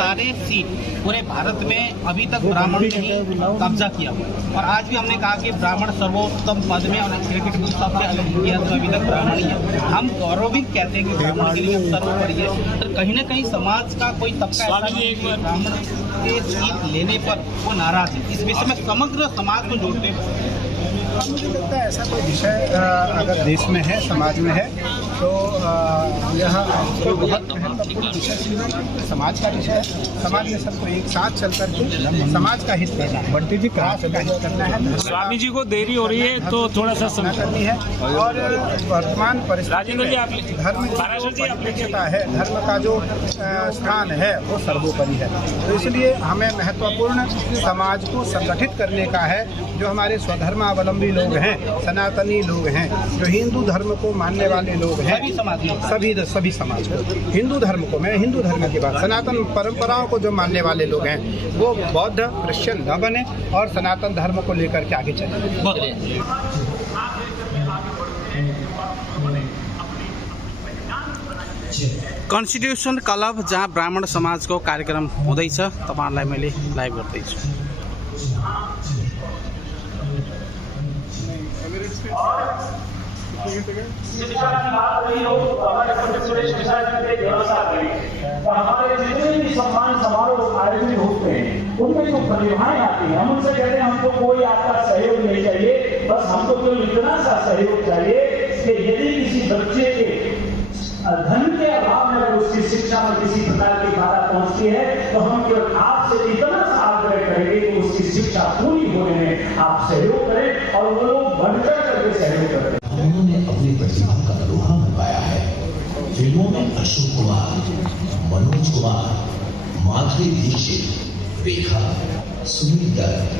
सारे सीट पूरे भारत में अभी तक ब्राह्मण ने ही कब्जा किया हुआ है। और आज भी हमने कहा कि ब्राह्मण सर्वोत्तम पद में और क्रिकेट में सबसे अलग इतिहास में अभी तक ब्राह्मण ही है। हम गौरवित कहते हैं कि ब्राह्मण के लिए सर्वोपरि है। तो कहीं ना कहीं समाज का कोई तबका ऐसा नहीं है कि ब्राह्मण के सीट लेने पर वो नाराज है। इस विषय में समग्र समाज को जोड़ते हैं। मुझे लगता है ऐसा कोई विषय अगर देश में है, समाज में है, तो यह कोई बहुत महत्वपूर्ण विषय समाज का विषय है। समाज में सबको एक साथ चल करके समाज का हित करना है, बढ़ती थी राष्ट्र का हित करना है। स्वामी जी को देरी हो रही है तो थोड़ा सा समय करनी है। और वर्तमान परिस्थिति में धर्म का है, धर्म का जो स्थान है वो सर्वोपरि है। तो इसलिए हमें महत्वपूर्ण समाज को संगठित करने का है। जो हमारे स्वधर्मावलंबी लोग हैं, सनातनी लोग हैं, जो हिंदू धर्म को मानने वाले लोग हैं, सभी समाज को, हिंदू धर्म को, मैं हिंदू धर्म की बात, सनातन परंपराओं को जो मानने वाले लोग हैं वो बौद्ध क्रिश्चियन न बने और सनातन धर्म को लेकर के आगे चले। कन्स्टिट्युसन क्लब जहाँ ब्राह्मण समाजको कार्यक्रम हुँदैछ, तपाईहरुलाई मैले लाइभ गर्दैछु। शिक्षा की बात रही हो तो हमारे पंडित सुरेश मिश्रा जी ने व्यवस्था करी। तो हमारे जितने भी सम्मान समारोह आयोजित होते हैं उनमें जो प्रतिभाएं आती हैं, हम उनसे कहते हैं हमको कोई आपका सहयोग नहीं चाहिए, बस हमको केवल इतना सा सहयोग चाहिए कि यदि किसी बच्चे के धन के अभाव में अगर उसकी शिक्षा में किसी प्रकार की बाधा पहुंचती है तो हम केवल आपसे इतना सा आग्रह करेंगे कि उसकी शिक्षा पूरी होने में आप सहयोग करें और वो लोग बढ़-चढ़ करके सहयोग करें। उन्होंने अपनी प्रतिभा का लोहा मनवाया है। फिल्मों में अशोक कुमार, मनोज कुमार, माधुरी दीक्षित, रेखा, सुनील दत्त,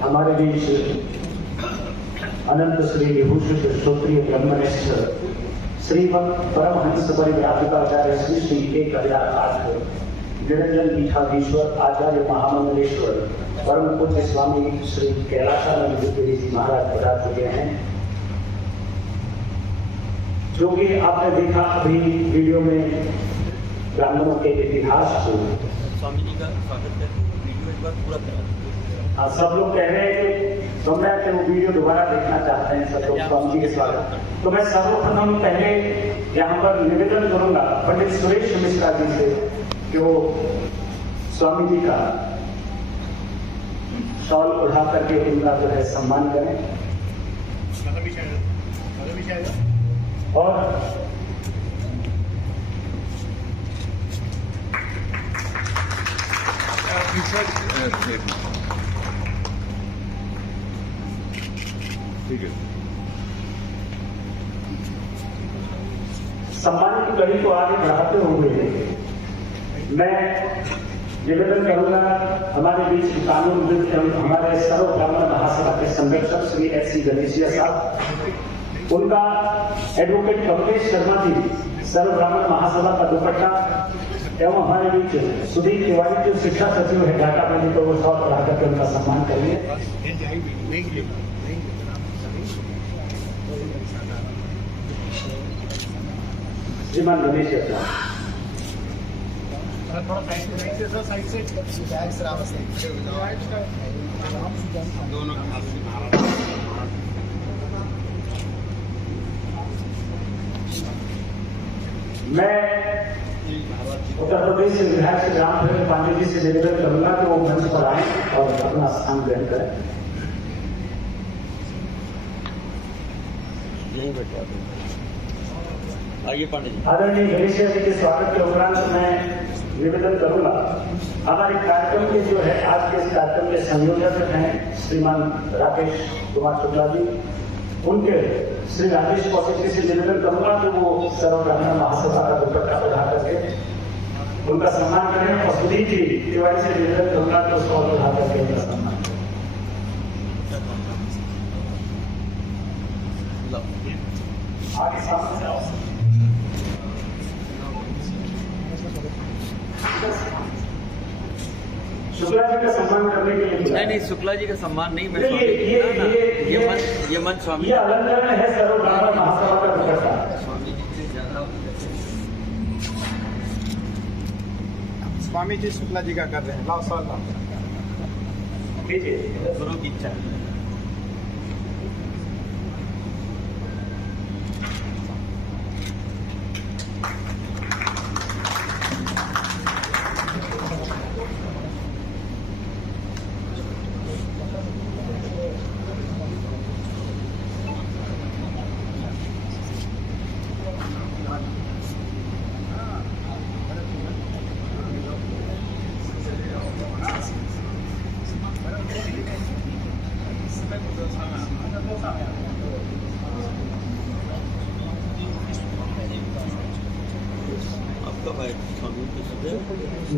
हमारे बीच अनंत श्री विभूषित श्रोत्रिय ब्रह्मनिष्ठ श्रीमद परमहंस परिव्राजकाचार्य श्री श्री 1008 निरंजन पीठाधीश्वर आचार्य महामंडलेश्वर परम पूज्य स्वामी श्री कैलाशानंद गिरी जी महाराज पधार चुके हैं। जो कि आपने देखा अभी वीडियो में ब्राह्मणों के इतिहास को, स्वामी जी का स्वागत करके वीडियो एक बार पूरा करा। सब लोग कह रहे हैं कि सोमनाथ के वो वीडियो दोबारा देखना चाहते हैं सब लोग स्वामी जी के स्वागत। तो मैं सर्वप्रथम पहले यहाँ पर निवेदन करूंगा पंडित सुरेश मिश्रा जी से कि वो स्वामी जी का शॉल उठा करके उनका जो है सम्मान करें। और सम्मान की कड़ी को आगे बढ़ाते हुए मैं निवेदन करूंगा हमारे बीच कानून हमारे सर्व ब्राह्मण महासभा के संरक्षक श्री S.C. गणेशिया साहब, उनका एडवोकेट कमलेश शर्मा जी सर्व ब्राह्मण महासभा का दुपट्टा एवं हमारे बीच सुधीर तिवारी जो शिक्षा सचिव है ढाका में, तो वो शॉल बढ़ा करके उनका सम्मान करिए। श्रीमान गणेश मैं उत्तर प्रदेश से विधायक श्री रामचंद्र पांडे जी से निवेदन करूंगा कि वो मंच पर आए और अपना स्थान ग्रहण करें। यहीं बैठा आइए पांडे जी। आदरणीय गणेश जी के स्वागत के उपरांत मैं निवेदन करूंगा, हमारे कार्यक्रम के जो है आज के इस कार्यक्रम के संयोजक हैं श्रीमान राकेश कुमार शुक्ला जी, उनके श्री राजेश कौशिक जी से निवेदन करूंगा कि वो सर्व ब्राह्मण महासभा का दुपट्टा बढ़ा करके उनका सम्मान करें, और सुधीर जी तिवारी से निवेदन करूंगा कि उसको बढ़ा करके उनका सम्मान करें। आगे सामने से आओ। शुक्ला जी का सम्मान करने के लिए नहीं शुक्ला जी का सम्मान नहीं, मैं ये मन स्वामी ये अलंकरण है सर्व ब्राह्मण महासभा का दुपट्टा। स्वामी जी से ज्यादा स्वामी जी शुक्ला जी का कर रहे हैं। लाओ सर लाओ। गुरु की इच्छा है।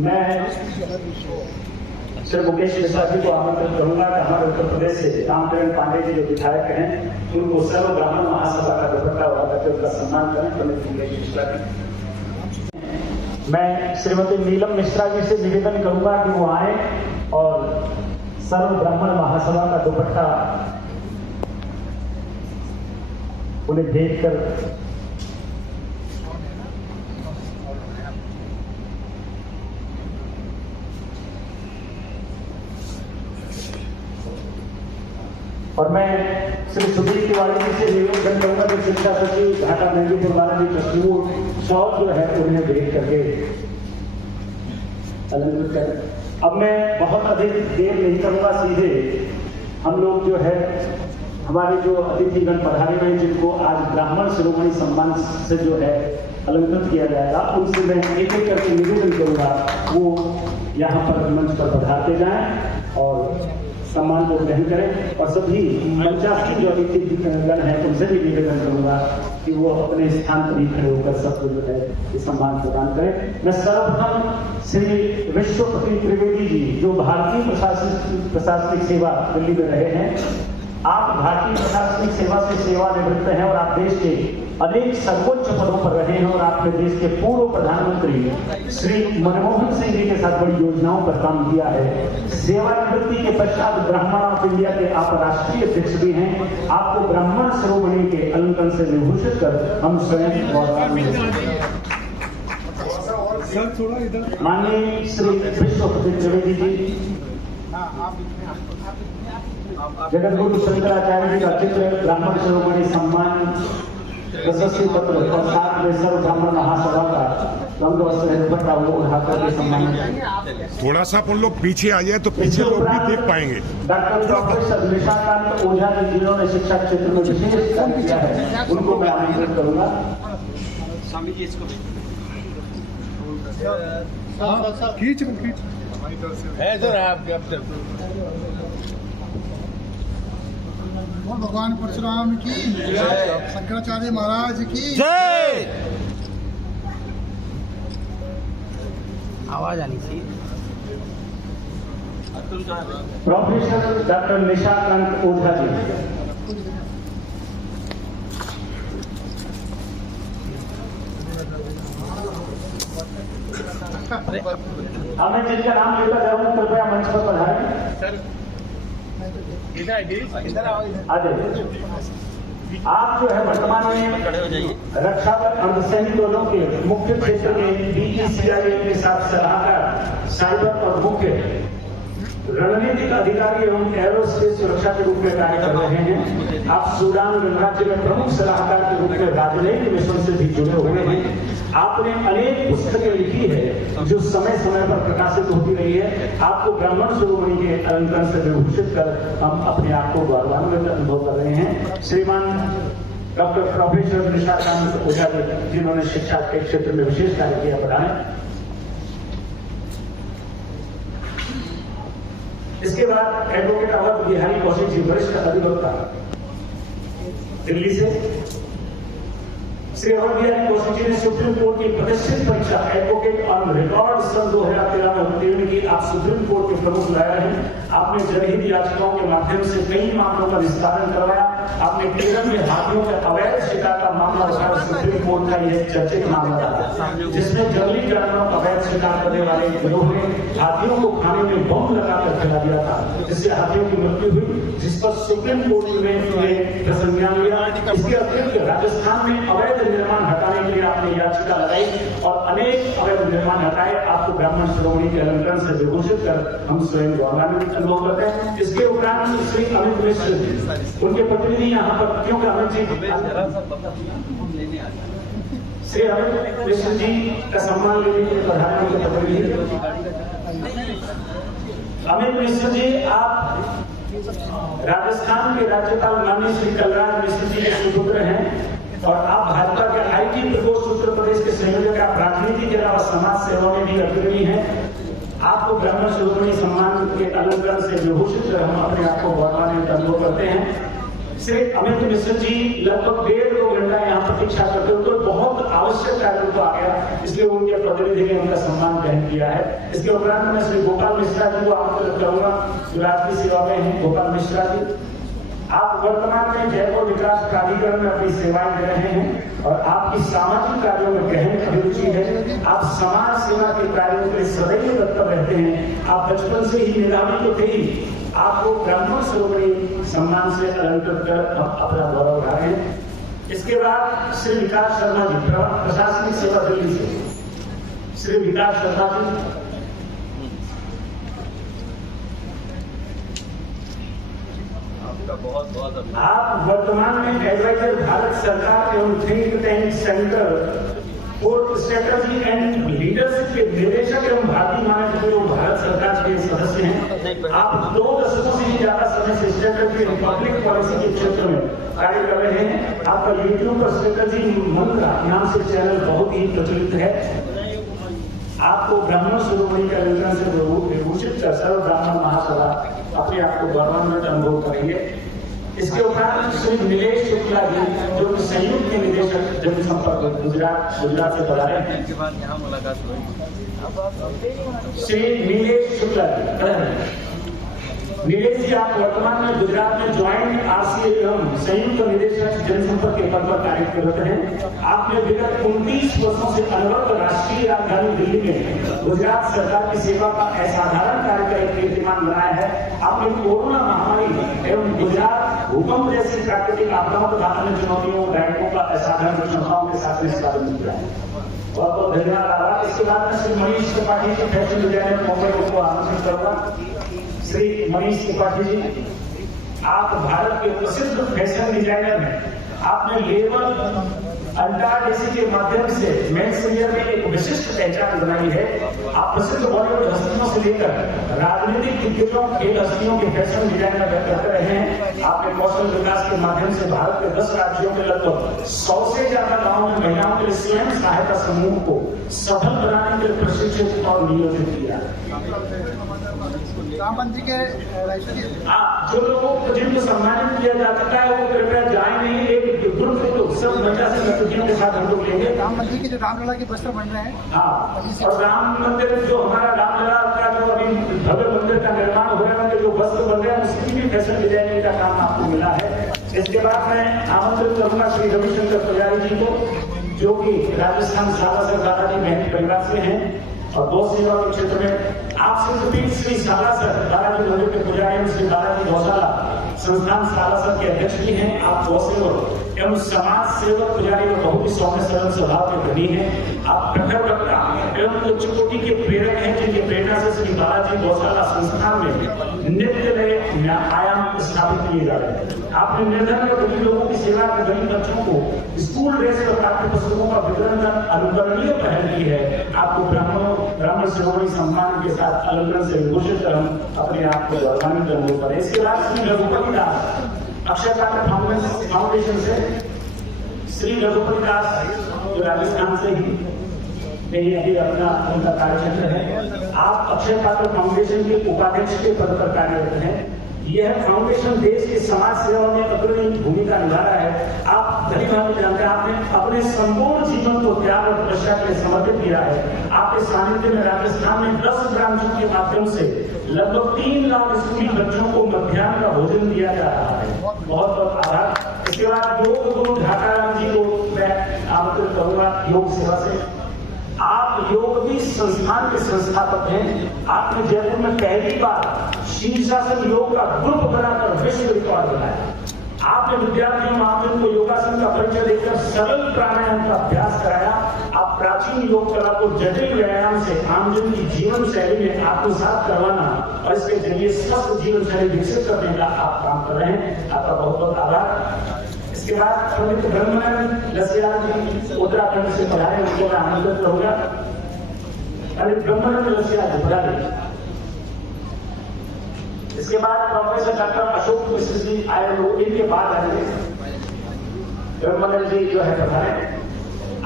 मैं श्री मुकेश मिश्रा जी को आमंत्रित करूंगा कि हमारे उत्तर प्रदेश से रामचंद्र पांडे जी जो विधायक हैं उनको सर्व ब्राह्मण महासभा का दुपट्टा उड़ा करके उनका सम्मान करें। पंडित मुकेश मिश्रा जी। मैं श्रीमती नीलम मिश्रा जी से निवेदन करूंगा कि वो आए और सर्व ब्राह्मण महासभा का दुपट्टा उन्हें भेज कर और मैं श्री सुधीर तिवारी जी से निवेदन करूंगा कि शिक्षा सचिव घाटा मेहंदीपुर महाराज जी कश्मीर शॉल जो है उन्हें भेज करके अलंकृत करें। अब मैं बहुत अधिक देर नहीं करूंगा, सीधे हम लोग जो है हमारे जो अतिथिगण पधारे हुए जिनको आज ब्राह्मण शिरोमणि सम्मान से जो है अलंकृत किया जाएगा, उनसे मैं एक एक करके निवेदन करूंगा वो यहाँ पर मंच पर पधारते जाएं और सम्मान को ग्रहण करें। और सभी मंचासीन जो अतिथिगण हैं उनसे भी निवेदन करूंगा कि वो अपने स्थान पर ही खड़े होकर सबको जो है ये सम्मान प्रदान करें। मैं सर्वप्रथम श्री विश्वपति त्रिवेदी जी जो भारतीय प्रशासनिक सेवा दिल्ली में रहे हैं, आप भारतीय प्रशासनिक सेवा से सेवानिवृत्त हैं और आप देश के अनेक सर्वोच्च पदों पर रहे हैं और आपने देश के पूर्व प्रधानमंत्री श्री मनमोहन सिंह जी के साथ बड़ी योजनाओं पर काम किया है। सेवानिवृत्ति के पश्चात ब्राह्मण ऑफ इंडिया के आप राष्ट्रीय अध्यक्ष भी हैं। आपको ब्राह्मण शिरोमणि के अलंकरण से विभूषित कर हम स्वयं माननीय श्री विश्वपति त्रिवेदी जी, जगत गुरु शंकराचार्य जी का चित्र, ब्राह्मण शिरोमणि सम्मान, प्रशस्ति पत्र और साथ में सर्व ब्राह्मण महासभा का रंग वस्त्र दुपट्टा वो उठाकर के सम्मान। थोड़ा सा अपन लोग पीछे आ जाए तो पीछे लोग भी देख पाएंगे। डॉक्टर प्रोफेसर निशाकांत ओझा जी जिन्होंने शिक्षा क्षेत्र में विशेष कार्य किया है उनको मैं आमंत्रित करूंगा। स्वामी जी इसको खींच है सर आपके अब तक भगवान परशुराम की शंकराचार्य महाराज की जय। आवाज आनी चाहिए। Professor doctor Nishakant Ojha ji. अब मैं जिनका नाम लेकर जा रहा हूँ कृपया मंच पर पधारें। आप जो है वर्तमान में रक्षा व अर्धसैनिक बलों के मुख्य क्षेत्र में DGCIA के साथ सलाहकार, साइबर और मुख्य रणनीतिक अधिकारी एवं एरोस्पेस सुरक्षा के रूप में कार्य कर रहे हैं। आप सूडान गणराज्य में प्रमुख सलाहकार के रूप में राजनयिक मिशन से भी जुड़े हुए हैं। आपने अनेक पुस्तकें लिखी है जो समय समय पर प्रकाशित होती रही है। आपको ब्राह्मण शिरोमणि के अलंकरण से विभूषित कर हम अपने आप को गौरवान्वित अनुभव कर रहे हैं। श्रीमान डॉक्टर प्रोफेसर निशाकांत ओझा जी, जिन्होंने शिक्षा के क्षेत्र में विशेष कार्य किया, बताएं। इसके बाद एडवोकेट अवध बिहारी कौशिक जी, वरिष्ठ अधिवक्ता दिल्ली से। श्री अवध बिहारी कौशिक जी ने सुप्रीम कोर्ट की प्रतिष्ठित परीक्षा एडवोकेट ऑन रिकॉर्ड सन 2013 में उत्तीर्ण की। आप सुप्रीम कोर्ट के प्रमुख लॉयर हैं। आपने जनहित याचिकाओं के माध्यम से कई मामलों का निस्तारण करवाया। आपने केरल में हाथियों के अवैध शिकार का मामला उठाया। सुप्रीम कोर्ट का यह चर्चित मामला था, जिसमें जंगली जानवरों का अवैध शिकार करने वाले गिरोह ने हाथियों को खाने में बम लगाकर खिला दिया था, जिससे हाथियों की मृत्यु हुई, जिस पर सुप्रीम कोर्ट ने संज्ञान लिया। इसके अतिरिक्त राजस्थान में अवैध निर्माण हटाने के लिए आपने याचिका लगाई और अनेक अवैध निर्माण हटाए। आपको ब्राह्मण शिरोमणि के अलंकरण से विभूषित कर हम स्वयं गौरवान्वित अनुभव करते हैं। इसके उपरांत श्री अमित मिश्र, उनके प्रतिनिधि यहाँ पर, क्योंकि अमित जी श्री अमित मिश्र जी का सम्मान लेने के लिए प्रधानमंत्री के प्रतिनिधि अमित मिश्र जी, आप राजस्थान के राज्यपाल माननीय श्री कलराज मिश्र जी के सुपुत्र हैं और आप भाजपा के आईटी प्रकोष्ठ उत्तर प्रदेश के संयोजक। आप राजनीति के अलावा समाज सेवा में भी अग्रणी हैं। आपको ब्राह्मण शिरोमणि सम्मान के अलंकरण से विभूषित कर हम अपने आप को गौरवान्वित अनुभव करते हैं। श्री अमित मिश्र जी लगभग 1.5-2 घंटा यहाँ प्रतीक्षा करते हुए बहुत आवश्यक कार्य तो आ गया, इसलिए उनके प्रतिनिधि ने उनका सम्मान ग्रहण किया है। इसके उपरांत मैं श्री गोपाल मिश्रा जी को आमंत्रित करूंगा, जो राजकीय सेवा में हैं। गोपाल मिश्रा जी, आप वर्तमान में जयपुर विकास प्राधिकरण में अपनी सेवाएं दे रहे हैं और आपकी सामाजिक कार्यों में गहन अभिरुचि है। आप समाज सेवा के कार्यों के लिए सदैव तत्पर रहते हैं। आप बचपन से ही मेधावी तो थे ही। आपको ब्राह्मण शिरोमणि सम्मान से अलंकृत कर अपना गौरव उठा रहे हैं। इसके बाद श्री विकास शर्मा जी, प्रशासनिक सेवा दिल्ली से। श्री विकास शर्मा जी, बहुत बहुत आप वर्तमान में एडवाइजर भारत सरकार एवं think tank centre for strategy and leadership के निदेशक एवं भारतीय मानक ब्यूरो भारत सरकार के सदस्य हैं। आप 2 दशकों से भी ज्यादा समय से स्ट्रेटजी एंड पब्लिक पॉलिसी के क्षेत्र में कार्य कर रहे हैं। आपका यूट्यूब पर स्ट्रेटजी मंत्रा नाम से चैनल बहुत ही प्रचलित है। आपको ब्राह्मण शिरोमणि के अलंकरण से विभूषित कर सर्व ब्राह्मण महासभा अपने आप को गौरवान्वित अनुभव करेंगे। इसके उपरांत श्री नीलेश शुक्ला जी, जो कि संयुक्त निदेशक जनसंपर्क गुजरात से बता रहे हैं। यहाँ मुलाकात हुई। श्री नीलेश शुक्ला जी, नीलेश जी, आप वर्तमान में गुजरात में ज्वाइंट आरसीए एवं संयुक्त निदेशक जनसंपर्क के पद पर कार्य कर रहे हैं। आपने विगत 29 वर्षों से अनवरत राष्ट्रीय राजधानी दिल्ली में गुजरात सरकार की सेवा का असाधारण कार्य का एक कीर्तिमान बनाया है। आपने कोरोना महामारी एवं गुजरात भूकंप जैसी प्राकृतिक आपदाओं तथा अन्य चुनौतियों बैंकों का असाधारण क्षमताओं के साथ निष्पादन किया है। बहुत बहुत धन्यवाद। इसके बाद में श्री मनीष त्रिपाठी जी, फैशन डिजाइनर मुंबई को आमंत्रित करूंगा। श्री मनीष त्रिपाठी जी, आप भारत के प्रसिद्ध फैशन डिजाइनर हैं। आपने लेबल अल्टाडेसी के माध्यम से मेंस वेयर में एक विशिष्ट पहचान बनाई है। आप प्रसिद्ध बॉलीवुड हस्तियों से लेकर राजनीतिक दिग्गजों, खेल हस्तियों के फैशन डिजाइनर करते रहे हैं। आपने कौशल विकास के माध्यम से भारत के 10 राज्यों के लगभग 100 से ज्यादा गाँव में महिलाओं के लिए स्वयं सहायता समूह को सफल बनाने के लिए प्रशिक्षित और नियोजित किया। राम मंदिर के जो लोगों को जिनको सम्मानित किया जा सकता है वो कृपया जाए नहीं। एक ग्रुप फोटो सब महिला से नर्तकियों के साथ हम लोग लेंगे। राम मंदिर के जो रामलला के वस्त्र बन रहे हैं, हाँ, और राम मंदिर जो हमारा रामलला का जो अभी भव्य मंदिर का निर्माण हो रहा है, उनके जो वस्त्र बन रहे हैं उसकी भी फैशन डिजाइनिंग का काम आपको मिला है। इसके बाद मैं आमंत्रित करूंगा श्री रविशंकर पुजारी जी को, जो कि राजस्थान सालासर दादाजी बहन परिवार से हैं और गौ सेवा के क्षेत्र में आप सिद्धपीठ श्री सालासर दादाजी मंदिर के पुजारी श्री बालाजी गौशाला संस्थान सालासर के अध्यक्ष भी हैं। आप गौसेवक एवं समाज सेवक पुजारी और बहुत ही सौम्य सरल स्वभाव के धनी हैं। आप प्रखर वक्ता एवं उच्च कोटि के प्रेरक हैं, जिनकी प्रेरणा से श्री बालाजी गौशाला संस्थान में नित्य नए आयाम स्थापित किए जा रहे हैं। आपने निर्धन और गरीब लोगों की सेवा में गरीब बच्चों को स्कूल ड्रेस और पाठ्य पुस्तकों का वितरण कर अनुकरणीय पहल की है। आपको ब्राह्मण शिरोमणि सम्मान के साथ अलंकरण से विभूषित कर हम अपने आप को गौरवान्वित करने पर। इसके बाद श्री रघुपति दास अक्षय पात्र फाउंडेशन से श्री रघुपति दास जो राजस्थान से ही नहीं अभी अपना उनका कार्यक्षेत्र है। आप अक्षय पात्र फाउंडेशन के उपाध्यक्ष के पद पर कार्यरत हैं। यह फाउंडेशन देश की समाज सेवा में अग्रणी भूमिका निभा रहा है। आप भली भांति जानते हैं, आपने अपने संपूर्ण जीवन को त्याग और तपस्या के लिए समर्पित किया है। आपके सानिध्य में राजस्थान में 10 ग्रामों के माध्यम से लगभग 3 लाख स्कूली बच्चों को मध्याह्न का भोजन दिया जा रहा है। बहुत बहुत आभार। इसके बाद योग गुरु ढाकाराम जी को मैं आमंत्रित करूंगा योग सेवा से। आप योग संस्थान के संस्थापक हैं। आपने जयपुर में पहली बार शीर्षासन योग का ग्रुप बनाकर विश्व रिकॉर्ड बनाया। आपने विद्यार्थियों महाजन को योगासन का परिचय देकर सरल प्राणायाम का अभ्यास कराया। आप प्राचीन योग कला को जटिल व्यायाम से आमजन की जीवन शैली में आत्मसात करवाना और इसके जरिए स्वस्थ जीवन शैली विकसित करने का आप काम कर रहे हैं। आपका बहुत बहुत आभार। इसके बाद पंडित ब्रह्मानंद लसियाल जी उत्तराखंड से पधारे, उनको मैं आमंत्रित करूंगा। पंडित ब्रह्मानंद लसियाल जी पधारे। इसके बाद प्रोफेसर डॉक्टर अशोक मिश्र जी आए, इनके बाद आएंगे ब्रह्मानंद जी जो है पधारे।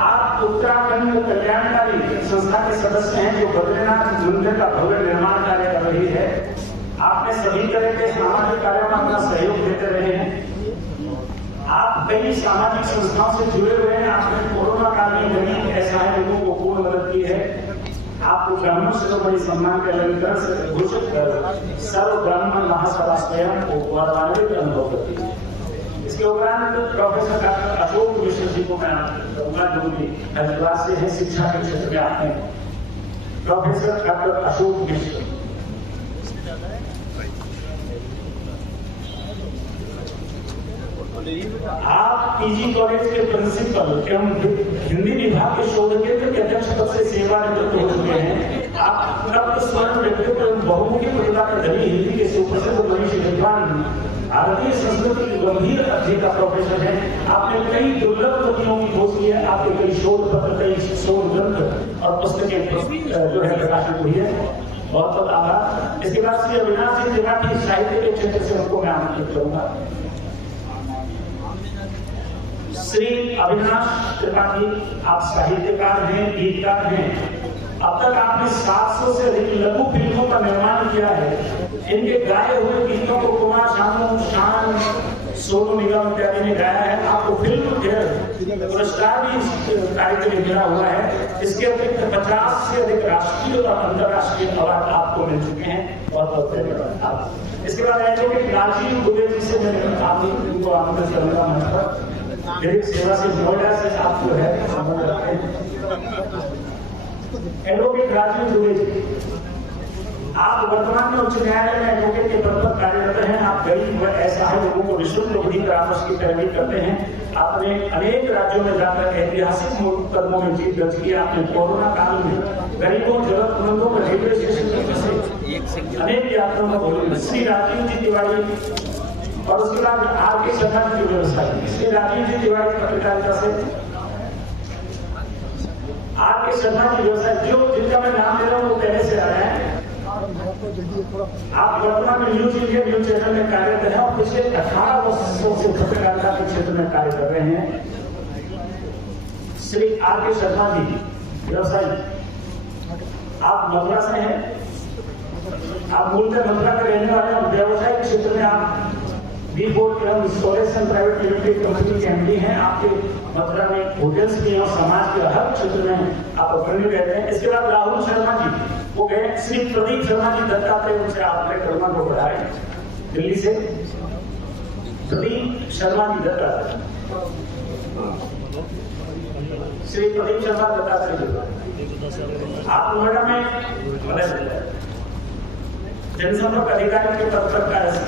आप उत्तराखंड कल्याणकारी संस्था के सदस्य हैं जो बद्रीनाथ मंदिर का भव्य निर्माण कार्य कर रही है। आपने सभी तरह के सामाजिक कार्यों में अपना सहयोग देते रहे हैं। आप कई सामाजिक संस्थाओं से जुड़े हुए हैं। आपने कोरोना काल में गरीब असहाय लोगों को पूर्ण मदद की है। आपको ब्राह्मण शिरोमणि सम्मान के अलंकरण से घोषित कर सर्व ब्राह्मण महासभा स्वयं को गौरवान्वित अनुभव करती है। इसके उपरांत प्रोफेसर डॉक्टर अशोक मिश्र जी को मैं कहूंगा, जो भी हरिद्वार से है, शिक्षा के क्षेत्र में आते हैं। प्रोफेसर डॉक्टर अशोक मिश्र आप पीजी कॉलेज के प्रिंसिपल एवं हिंदी विभाग के शोध केंद्र के अध्यक्ष पद से सेवानिवृत्त हो चुके हैं। आप तप्त स्वर्ण व्यक्तित्व एवं बहुमुखी प्रतिभा के धनी हिंदी के सुप्रसिद्ध मनीषी विद्वान, भारतीय संस्कृति की गंभीर अध्ययन का प्रोफेसर है। आपने कई दुर्लभ कृतियों की खोज की है। आपके कई शोध पत्र, कई शोध ग्रंथ और पुस्तकें जो है प्रकाशित हुई है। बहुत बहुत आभार। इसके बाद श्री अविनाश जी त्रिपाठी साहित्य के क्षेत्र से उनको मैं आमंत्रित करूंगा। श्री अविनाश त्रिपाठी, आप साहित्यकार हैं, गीतकार हैं। अब तक आपने 700 से अधिक लघु फिल्मों का निर्माण किया है। इनके गाए हुए गीतों को कुमार शानू, शान, सोनू निगम इत्यादि ने गाया है। आपको फिल्म फेयर पुरस्कार भी कार्य में मिला हुआ है। इसके अतिरिक्त 50 से अधिक राष्ट्रीय और अंतर्राष्ट्रीय अवार्ड आपको मिल चुके हैं। बहुत बहुत धन्यवाद। इसके बाद एडवोकेट राजीव दुबे जी से मैं आपको आमंत्रित करूंगा मंच पर। गरीब सेवा से नोएडा से आप जो है संबंध रखते हैं। एडवोकेट राजीव दुबे जी, आप वर्तमान में उच्च न्यायालय में एडवोकेट के पद पर कार्यरत हैं। आप गरीब व असहाय लोगों को निःशुल्क विधि परामर्श की पैरवी करते हैं। आपने अनेक राज्यों में जाकर ऐतिहासिक मुकदमों में जीत दर्ज की। आपने कोरोना काल में गरीबों, जरूरतमंदों को रेलवे स्टेशन पर फंसे अनेक यात्रियों का भोजन। श्री राजीव जी तिवारी और उसके बाद आर के शर्मा जी की व्यवस्था। श्री राजीव जी तिवारी पत्रकारिता से आर के शर्मा जी व्यवसाय, जो जिनका मैं नाम ले रहा हूँ वो पहले से आ रहे हैं। आप वर्तमान में न्यूज इंडिया न्यूज चैनल में कार्यरत हैं और पिछले 18 वर्षों से पत्रकारिता के क्षेत्र में कार्य कर रहे हैं। श्री आर के शर्मा जी व्यवसायी, आप मथुरा से हैं। आप मूलतः मथुरा के रहने वाले हैं। व्यवसायिक क्षेत्र में आप प्राइवेट लिमिटेड कंपनी के एमडी हैं। आपके मथुरा में होटल्स भी और समाज के हर क्षेत्र में आप अग्रणी रहते हैं। इसके बाद राहुल शर्मा जी, वो गए। श्री प्रदीप शर्मा जी दत्तात्रेय, उनसे आपने करुणा को बढ़ाए दिल्ली से। प्रदीप शर्मा जी दत्तात्रेय, श्री प्रदीप शर्मा दत्तात्रेय, आप नोएडा में जनसंपर्क अधिकारी के पद पर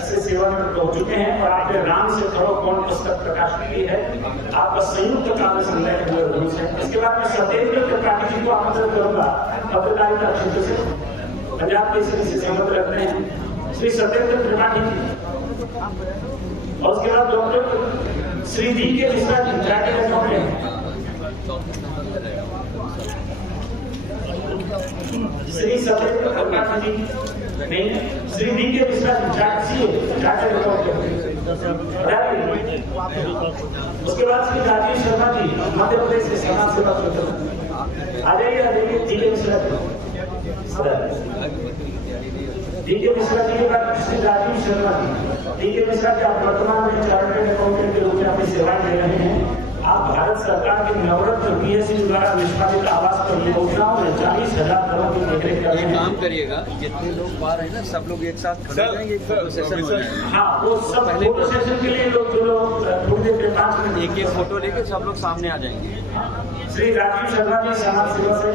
से सेवानिवृत्त हो चुके हैं और आपने राम से थोड़ा कौन पुस्तक प्रकाशित की है, आपका संयुक्त काव्य संग्रह हुए है। इसके बाद मैं सत्येंद्र त्रिपाठी जी को आमंत्रित करूंगा, पत्रकारिता क्षेत्र से पंजाब केसरी से संबंध रखते हैं, श्री सत्येंद्र त्रिपाठी जी। और उसके बाद डॉक्टर श्री डी के मिश्रा जी, ब्रैकेट अकाउंटेंट, श्री सत्येंद्र त्रिपाठी जी नहीं, श्री डी के मिश्रा जी, ब्रैकेट अकाउंटेंट। उसके बाद श्री राजीव शर्मा जी, मध्य प्रदेश से समाज सेवा क्षेत्र। आ जाइए डी के मिश्रा जी। डी के मिश्रा जी के बाद श्री राजीव शर्मा जी। डी के मिश्रा जी, आप वर्तमान में चार्टर्ड अकाउंटेंट के रूप में अपनी सेवाएं दे रहे हैं। आप भारत सरकार के नवरत्न PSU द्वारा निष्पादित आवास परियोजनाओं में 40,000 करोड़ की देखरेख कर रहे हैं। काम करिएगा, जितने लोग बाहर हैं ना, सब लोग एक साथ खड़े रहेंगे, एक फोटो सेशन हो जाएगा। हाँ, वो सब फोटो सेशन के लिए लोग जो लोग थोड़ी देर के 5 मिनट एक फोटो लेके सब लोग सामने आ जाएंगे। श्री राजीव शर्मा जी, समाज सेवा से।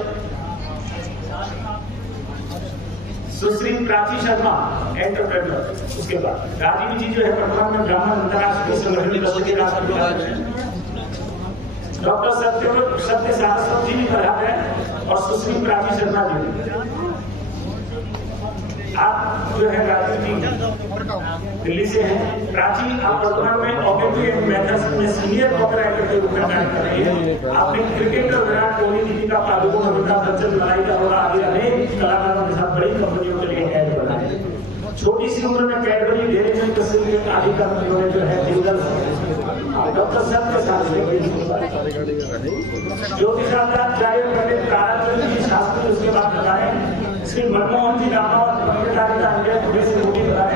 सुश्री प्राची शर्मा, एंटरप्रेन्योर। उसके बाद राजीव जी जो है वर्तमान में ब्राह्मण अंतर्राष्ट्रीय संगठन के राष्ट्रपति। डॉक्टर सत्य सारस्वत जी भी पढ़ा है और सुश्री प्राची शर्मा जी। आप जो है राजीव जी दिल्ली से हैं। प्राची, आप वर्तमान में ऑब्जेक्टिव मेथड्स में सीनियर कॉपीराइटर के रूप में कार्य कर रही है। आपने क्रिकेटर विराट कोहली, दीपिका पादुकोण, अमिताभ बच्चन, मलाइका अरोड़ा आदि अनेक कलाकारों के साथ बड़ी कंपनियों के लिए ऐड बनाए। छोटी सी उम्र में कैडबरी डेयरी मिल्क के अधिकारी जो है डॉक्टर सत्य सारस्वत, ज्योतिषाचार्य पंडित ताराचंद जी शास्त्री। उसके बाद बताए श्री मनमोहन जी रामावत, पत्रकारिता पुलिस से मोदी बताए।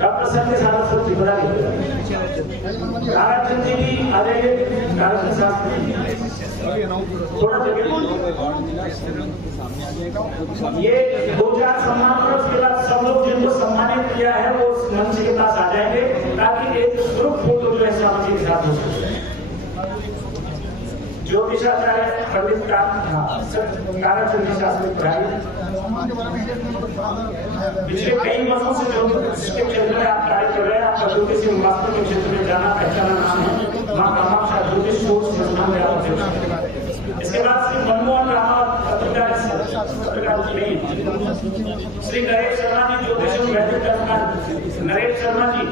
डॉक्टर सत्य सारस्वत जी बताइए। ताराचंद जी भी आ जाइए। ताराचंद शास्त्री थोड़ा जगह ये 2-4 सम्मान और उसके बाद सब लोग जिनको सम्मानित किया है वो उस मंच के पास आ जाएंगे ताकि एक ग्रुप फोटो जो है स्वामी जी के साथ हो सके। ज्योतिषाचार्य पंडित ताराचंद शास्त्री पढ़ाई। पिछले कई वर्षों से जो इसके क्षेत्र में आप कार्य कर रहे हैं, आपका ज्योतिष वास्तु के क्षेत्र में जाना पहचाना नाम है मां कामाक्षा ज्योतिष कोर्स संस्थान में आप। इसके बाद श्री मनमोहन रामावत, पत्रकार श्री नरेश शर्मा जी, ज्योतिष नरेश शर्मा जी।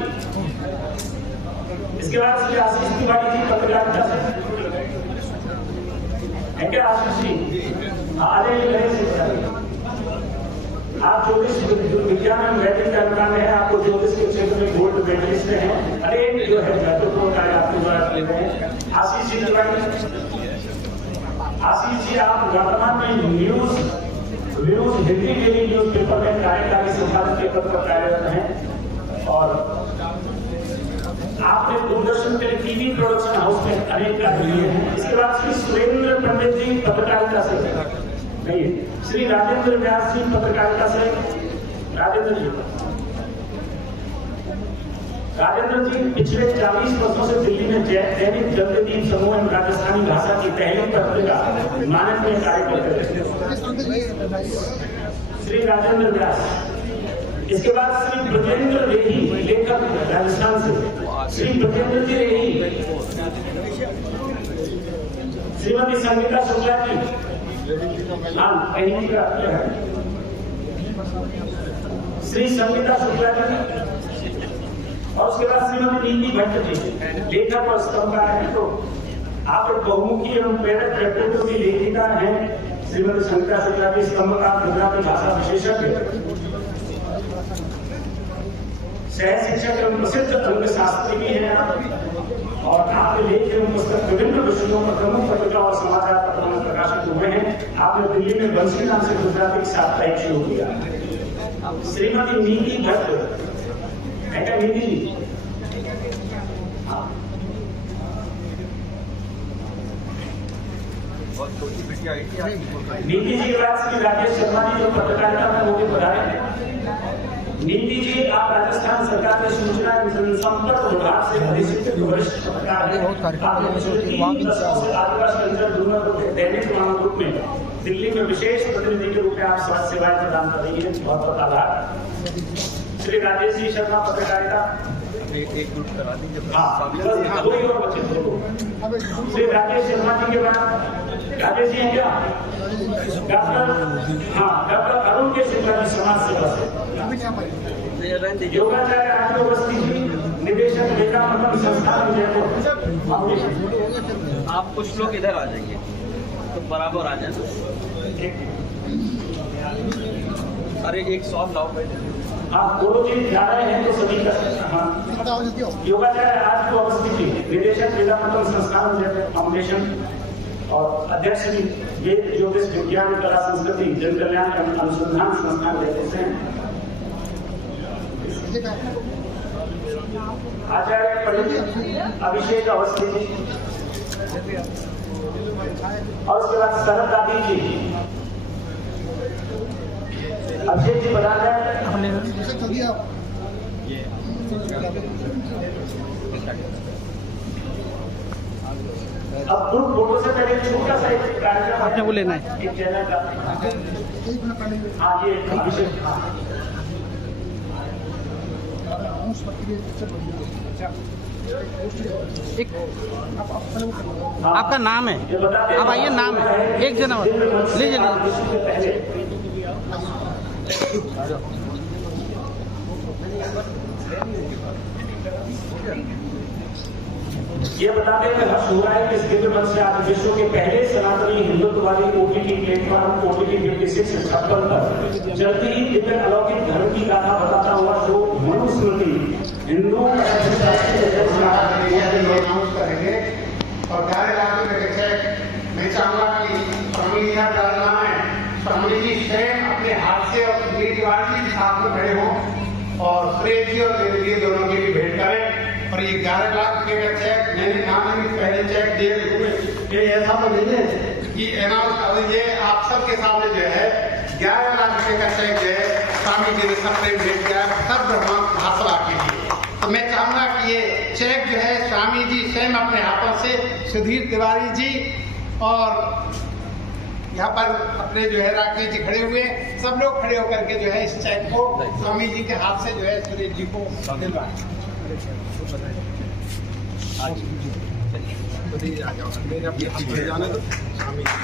इसके बाद श्री आशीष तिवारी जी, पत्रकारिता से। क्या आशीष जी आप ज्योतिष विज्ञान में वैदिक कर्मकांड है, आपको ज्योतिष के क्षेत्र में गोल्ड मेडलिस्ट हैं, अनेक जो है महत्वपूर्ण कार्य आपके द्वारा ले रहे हैं। आशीष जी तिवारी। आशीष जी, आप वर्तमान में news Hindi daily news paper में कार्यकारी संपादक के पद पर कार्यरत हैं और आपने दूरदर्शन के टीवी प्रोडक्शन हाउस में अनेक कार्य किए हैं। इसके बाद श्री सुरेंद्र पंडित जी, पत्रकारिता से। नहीं, श्री राजेंद्र व्यास जी, पत्रकारिता से। राजेंद्र जी पिछले 40 वर्षों से दिल्ली में दैनिक जगदीप समूह एवं राजस्थानी भाषा की पहली पत्रिका मानक में कार्य करते रहे। श्री राजेंद्र व्यास। इसके बाद श्री ब्रजेंद्र रेही, लेखक राजस्थान से। श्री ब्रजेंद्र जी रेही। श्रीमती संगीता शुक्ला जी, श्री संगीता शुक्ला जी। और उसके बाद श्रीमती नीति भट्ट जी, लेखक और स्तंभकार हैं। तो आप एक बहुमुखी एवं प्रेरक व्यक्तित्व की लेखिका हैं। श्रीमती संगीता शुक्ला जी स्तंभकार, गुजराती भाषा विशेषज्ञ, सह शिक्षक एवं प्रसिद्ध अंगशास्त्री भी हैं और आपके लेख एवं पुस्तक विभिन्न विषयों पर प्रमुख पत्रिका और समाचार पत्रों में प्रकाशित हुए हैं। आपने दिल्ली में बंसी नाम से गुजराती साप्ताहिक शुरू किया। श्रीमती नीति भट्ट, नीति जी। नीति जी के बाद श्री राजेश शर्मा जी, जो पत्रकारिता में वो भी पढ़ाए। नीति जी, आप राजस्थान सरकार के सूचना एवं जनसंपर्क विभाग से अधिशिक्षित वरिष्ठ पत्रकार हैं। आदिवासी कल्चर दैनिक ग्रुप में दिल्ली में विशेष प्रतिनिधि के रूप में आप समाज सेवाएं प्रदान कर रही है, बहुत बहुत आभार। श्री राजेश जी शर्मा पत्रकारिता, एक ग्रुप करा दीजिए। श्री राजेश शर्मा जी के बाद राजेश जी क्या डॉक्टर अरुण के सिंह जी समाज सेवा से, योगाचार्य राजगोवस्थी जी निदेशक विवेकानंद संस्थान जयपुर। आप कुछ लोग इधर आ जाइए तो बराबर आ जाए। अरे एक 100 लाओ भाई। आप गुरु जी जा रहे हैं तो सभी का योगाचार्य राजगोवस्थी जी निदेशक विवेकानंद संस्थान जयपुर फाउंडेशन और अध्यक्ष जी वेद ज्योतिष विज्ञान कला संस्कृति जन कल्याण अनुसंधान संस्थान जयपुर से। आचार्य पंडित अभिषेक अवस्थी जी और उसके बाद शरद दादी जी, अभिषेक जी बता रहे। अब ग्रुप फोटो से पहले छोटा सा एक कार्यक्रम आपने वो लेना है एक चैनल का। हाँ ये अभिषेक एक आपका नाम है, अब आइए नाम है, एक जना लीजिए। ये बताते हैं कि हर्ष हो रहा है कि इस दिव्य मंच से आज विश्व के पहले सनातनी हिंदुत्ववादी ओटीटी प्लेटफॉर्म ओटीटी 5656 पर चलती ही दिव्य अलौकिक धर्म की गाथा बताता हुआ शो मनुस्मृति हिंदू करेंगे। और ग्यारह लाख मैं चाहूंगा कि स्वामी जी डालना है, स्वामी जी स्वयं अपने हाथ से और मेरी तिवारी जी साथ में खड़े हों और सुरेश जी और देवी जी दोनों की भी भेंट करें। और ये 11 लाख रुपए का चेक मैंने कहा कि पहले चेक दिए ये ऐसा समझिए कि अनाउंस कर दीजिए आप सबके सामने जो है 11 लाख रुपए का चेक जो है स्वामी जी ने सबसे भेंट किया सब ब्रह्मांड भाषा के लिए। तो मैं चाहूंगा कि ये चेक जो है स्वामी जी स्वयं अपने हाथों से सुधीर तिवारी जी और यहाँ पर अपने जो है राकेश जी खड़े हुए, सब लोग खड़े होकर के जो है इस चेक को स्वामी जी के हाथ से जो है सुरेश जी को दिलवाएं। मेरे अपने हाथ में जाने दो स्वामी जी के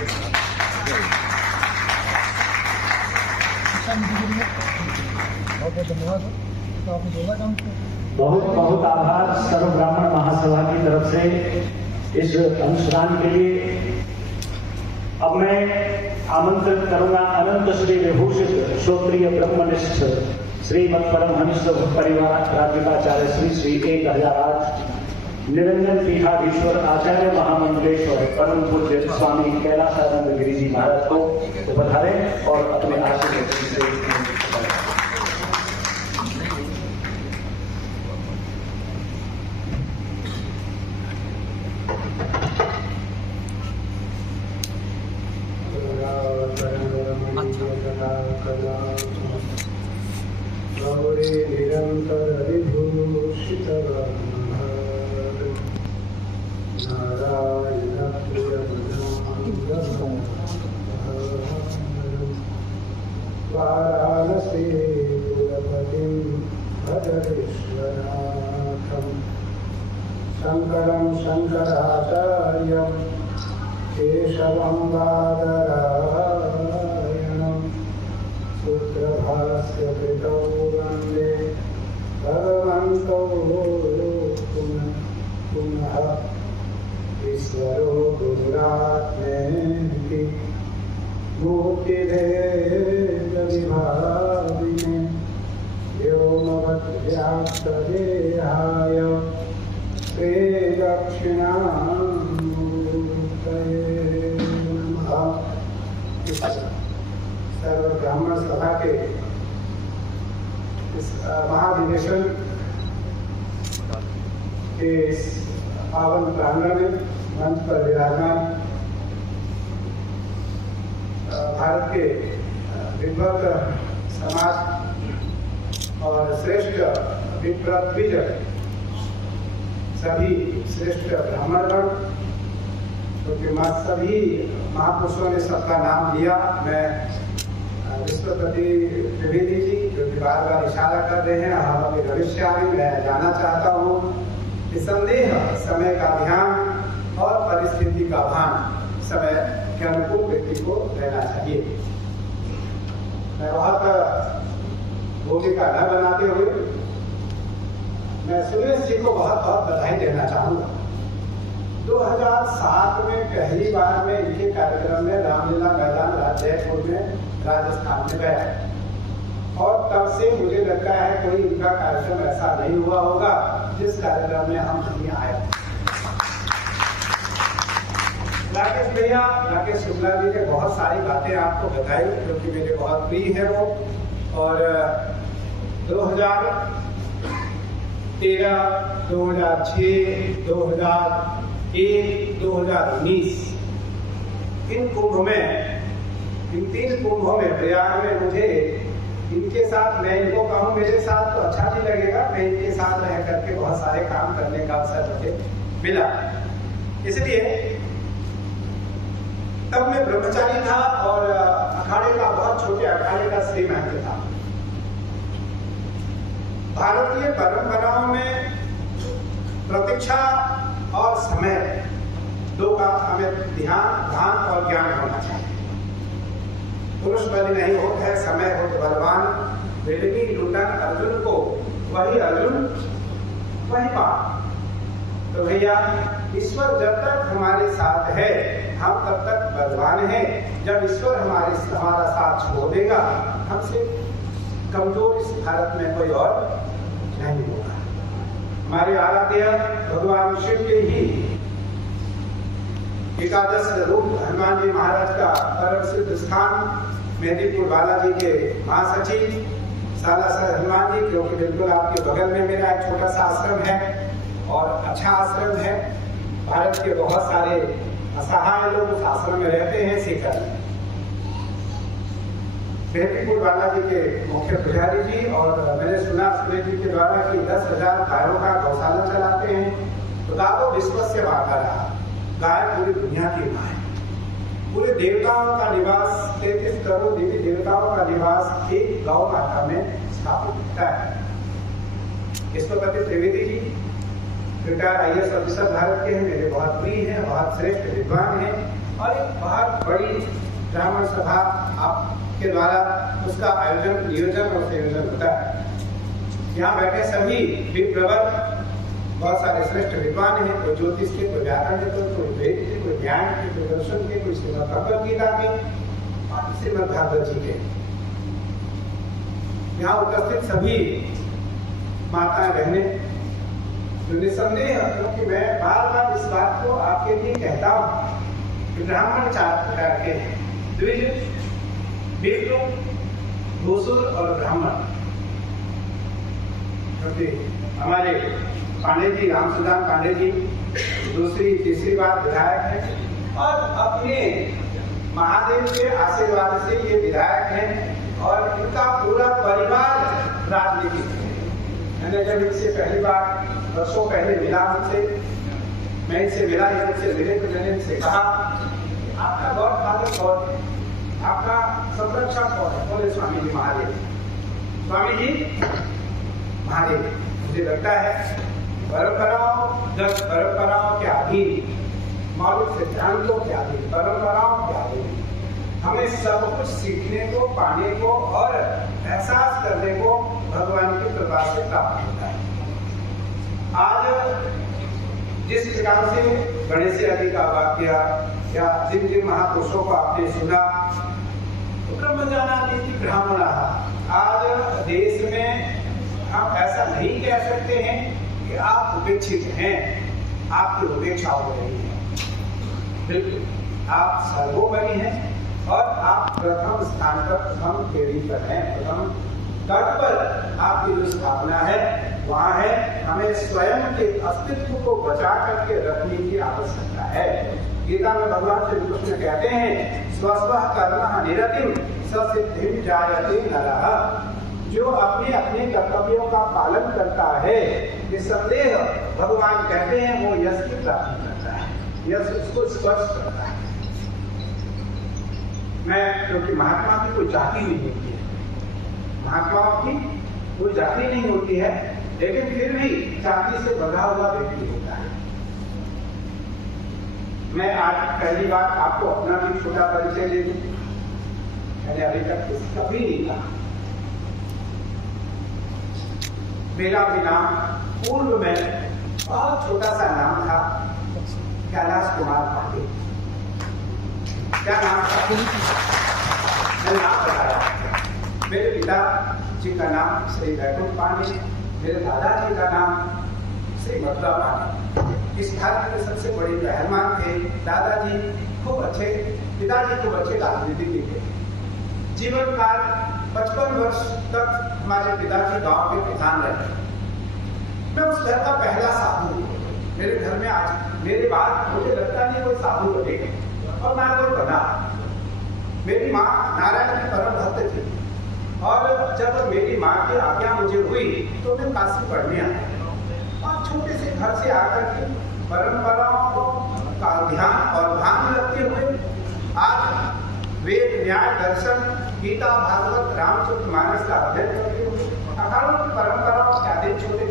बहुत बहुत आभार सर्व ब्राह्मण महासभा की तरफ से इस अनुष्ठान के लिए। अब मैं आमंत्रित करूंगा अनंत श्री विभूषित श्रोत्रिय ब्रह्मनिष्ठ श्रीमद परमहंस परिवार राज्यकाचार्य श्री श्री 1008 निरंजन पीठाधीश्वर आचार्य महामंडलेश्वर परम पूज्य स्वामी कैलाशानंद गिरि जी महाराज को पधारें और अपने आशीर्वाद से निरंतर विभूषित नारायण वाराणसी पुरपतिं भजरेश्वरनाथं शंकरं शंकराचार्यं केशवं बादरायणं सूत्रभास्य कृतौ वन्दे भगवन्तौ पुनः ईश्वरो गुरुरात्मेति मूर्तिभेदविभागिने व्योमवद्व्याप्तदेहाय श्रीदक्षिणामूर्तये नमः। सर्व ब्राह्मण सभा के इस महाधिवेशन के पावन प्रांगण में मंच पर विराजमान भारत के विद्वत समाज और श्रेष्ठ विद्वत सभी श्रेष्ठ ब्राह्मणगण क्योंकि सभी महापुरुषों ने सबका नाम लिया। मैं विश्वपति त्रिवेदी जी जो कि बार बार इशारा कर रहे हैं, हम अपने भविष्य में मैं जाना चाहता हूँ कि संदेह समय का ध्यान और परिस्थिति का भान समय के अनुकूल व्यक्ति को रहना चाहिए। मैं बहुत भूमिका न बनाते हुए मैं सुरेश जी को बहुत बहुत बधाई देना चाहूँगा। 2007 में पहली बार मैं इनके कार्यक्रम में रामलीला मैदान जयपुर में राजस्थान में गया और तब से मुझे लगता है कोई इनका कार्यक्रम ऐसा नहीं हुआ होगा जिस कार्यक्रम में हम नहीं आए। राकेश भैया, राकेश शुक्ला जी ने बहुत सारी बातें आपको बताई क्योंकि मेरे बहुत प्रिय है वो। और 2013, 2006, 2001, 2019 इन कुंभ में, इन 3 कुंभों में प्रयाग में मुझे इनके साथ, मैं इनको कहूँ मेरे साथ तो अच्छा नहीं लगेगा, मैं इनके साथ रह करके बहुत सारे काम करने का अवसर मुझे मिला। इसलिए तब मैं ब्रह्मचारी था और अखाड़े का, बहुत छोटे अखाड़े का श्री महंत था। भारतीय परंपराओं में प्रतीक्षा और समय दो का हमें ध्यान और ज्ञान होना चाहिए। पुरुष बलि नहीं होता है, समय हो तो बलवान। वेदगी लुंडन अर्जुन को, वही अर्जुन वही पाप। तो भैया, ईश्वर जब तक हमारे साथ है हम तब तक बलवान हैं। जब ईश्वर हमारा साथ छोड़ देगा, हमसे कमजोर इस भारत में कोई और नहीं होगा। हमारे आराध्य भगवान शिव के ही एकादश रूप हनुमान जी महाराज का परम सिद्ध स्थान मेदिनीपुर बालाजी के महासचिव सालासर हनुमान जी, क्योंकि बिल्कुल आपके बगल में मेरा एक छोटा सा आश्रम है और अच्छा आश्रम है। भारत के बहुत सारे असहाय लोग उस आश्रम में रहते हैं सीकर में। मेदिनीपुर बालाजी के मुख्य पुजारी जी, और मैंने सुना सुरेश जी के द्वारा कि 10,000 गायों का गौशाला चलाते हैं। तो गावो विश्व से वादा रहा, गाय पूरी दुनिया की माँ है। पूरे देवताओं का निवास, 33 करोड़ देवी देवताओं का निवास एक गौ माता में स्थापित होता है। विश्वपति Trivedi ji retired IAS officer Bharat के हैं, मेरे बहुत प्रिय हैं, बहुत श्रेष्ठ विद्वान हैं और एक बहुत बड़ी ब्राह्मण सभा आपके द्वारा उसका आयोजन, नियोजन और संयोजन होता है। यहाँ बैठे सभी विप्रवर बहुत सारे श्रेष्ठ विद्वान हैं, कोई ज्योतिष के, कोई व्याकरण के, कोई वेद के, कोई ज्ञान के, कोई दर्शन के, कोई श्रीमद् भगवद गीता के और श्रीमद् भागवत जी के। यहाँ उपस्थित सभी माताएं, बहनें, जो निसंदेह, क्योंकि मैं बार बार इस बात को आपके लिए कहता हूँ कि ब्राह्मण 4 प्रकार के हैं: द्विज, विप्र, भूसुर और ब्राह्मण। क्योंकि हमारे पांडे जी, रामसुदान पांडे जी दूसरी तीसरी बार विधायक हैं और अपने महादेव के आशीर्वाद से ये विधायक हैं और इनका पूरा परिवार राजनीतिक है। मैंने जब इनसे पहली बार वर्षों पहले मिला, उनसे मैं इनसे मिला, इनसे मिले तो मैंने इनसे कहा आपका गॉड फादर कौन है, आपका संरक्षक कौन है? बोले स्वामी जी महादेव। स्वामी जी महादेव। मुझे लगता है परंपराओं के अधीन, मौलिक सिद्धांतों के अधीन, परंपराओं के अधीन हमें सब कुछ सीखने को, पाने को और एहसास करने को भगवान की कृपा से प्राप्त होता है। आज जिस प्रकार से गणेश आदि का वाक्य या जिन जिन महापुरुषों को आपने सुना, ब्रह्मजानाति ब्राह्मण, आज देश में हम ऐसा नहीं कह सकते हैं कि आप उपेक्षित हैं, आपकी उपेक्षा हो रही है। बिल्कुल, आप सर्वोपरि हैं और आप प्रथम स्थान पर, प्रथम पेड़ी पर हैं, प्रथम तट पर आपकी जो स्थापना है वहाँ है। हमें स्वयं के अस्तित्व को बचा करके रखने की आवश्यकता है। गीता में भगवान श्री कृष्ण कहते हैं, स्वस्व कर्म निरतिम ससिद्धिं जायते नरः। जो अपने अपने कर्तव्यों का पालन करता है, निसंदेह भगवान कहते हैं वो यश की प्राप्ति करता है। यह उसको स्पर्श करता है। मैं क्योंकि महात्मा की कोई जाति नहीं होती है, महात्माओं की कोई जाति नहीं होती है, लेकिन फिर भी जाति से बंधा हुआ व्यक्ति होता है। मैं आज पहली बार आपको अपना भी छोटा परिचय दे दूं। मैंने अभी तक कभी नहीं कहा। मेरा भी नाम पूर्व में बहुत छोटा सा नाम था, कैलाश कुमार पांडे। क्या नाम था? मैं नाम बताया। मेरे पिता जी का नाम श्री वैकुंठ पांडे, मेरे दादाजी का नाम श्री मथुरा पांडे। इस भारत के सबसे बड़े पहलवान थे। दादाजी खूब अच्छे, पिताजी खूब अच्छे राजनीतिज्ञ थे। जीवन काल 55 वर्ष तक हमारे पिताजी गांव के प्रधान रहे। मैं उस घर का पहला साधु हूँ। मेरे घर में आज मेरे बाद मुझे लगता नहीं कोई साधु बनेगा और ना कोई बना। मेरी माँ नारायण की परम भक्त थी और जब मेरी माँ की आज्ञा मुझे हुई तो मैं काशी पढ़ने आया और छोटे से घर से आकर के परंपराओं का ध्यान और भान रखते हुए आज वेद, न्याय, दर्शन, गीता, भागवत, रामचरितमानस का अध्ययन करते हुए अखाड़ों की परंपराओं के आधे छोटे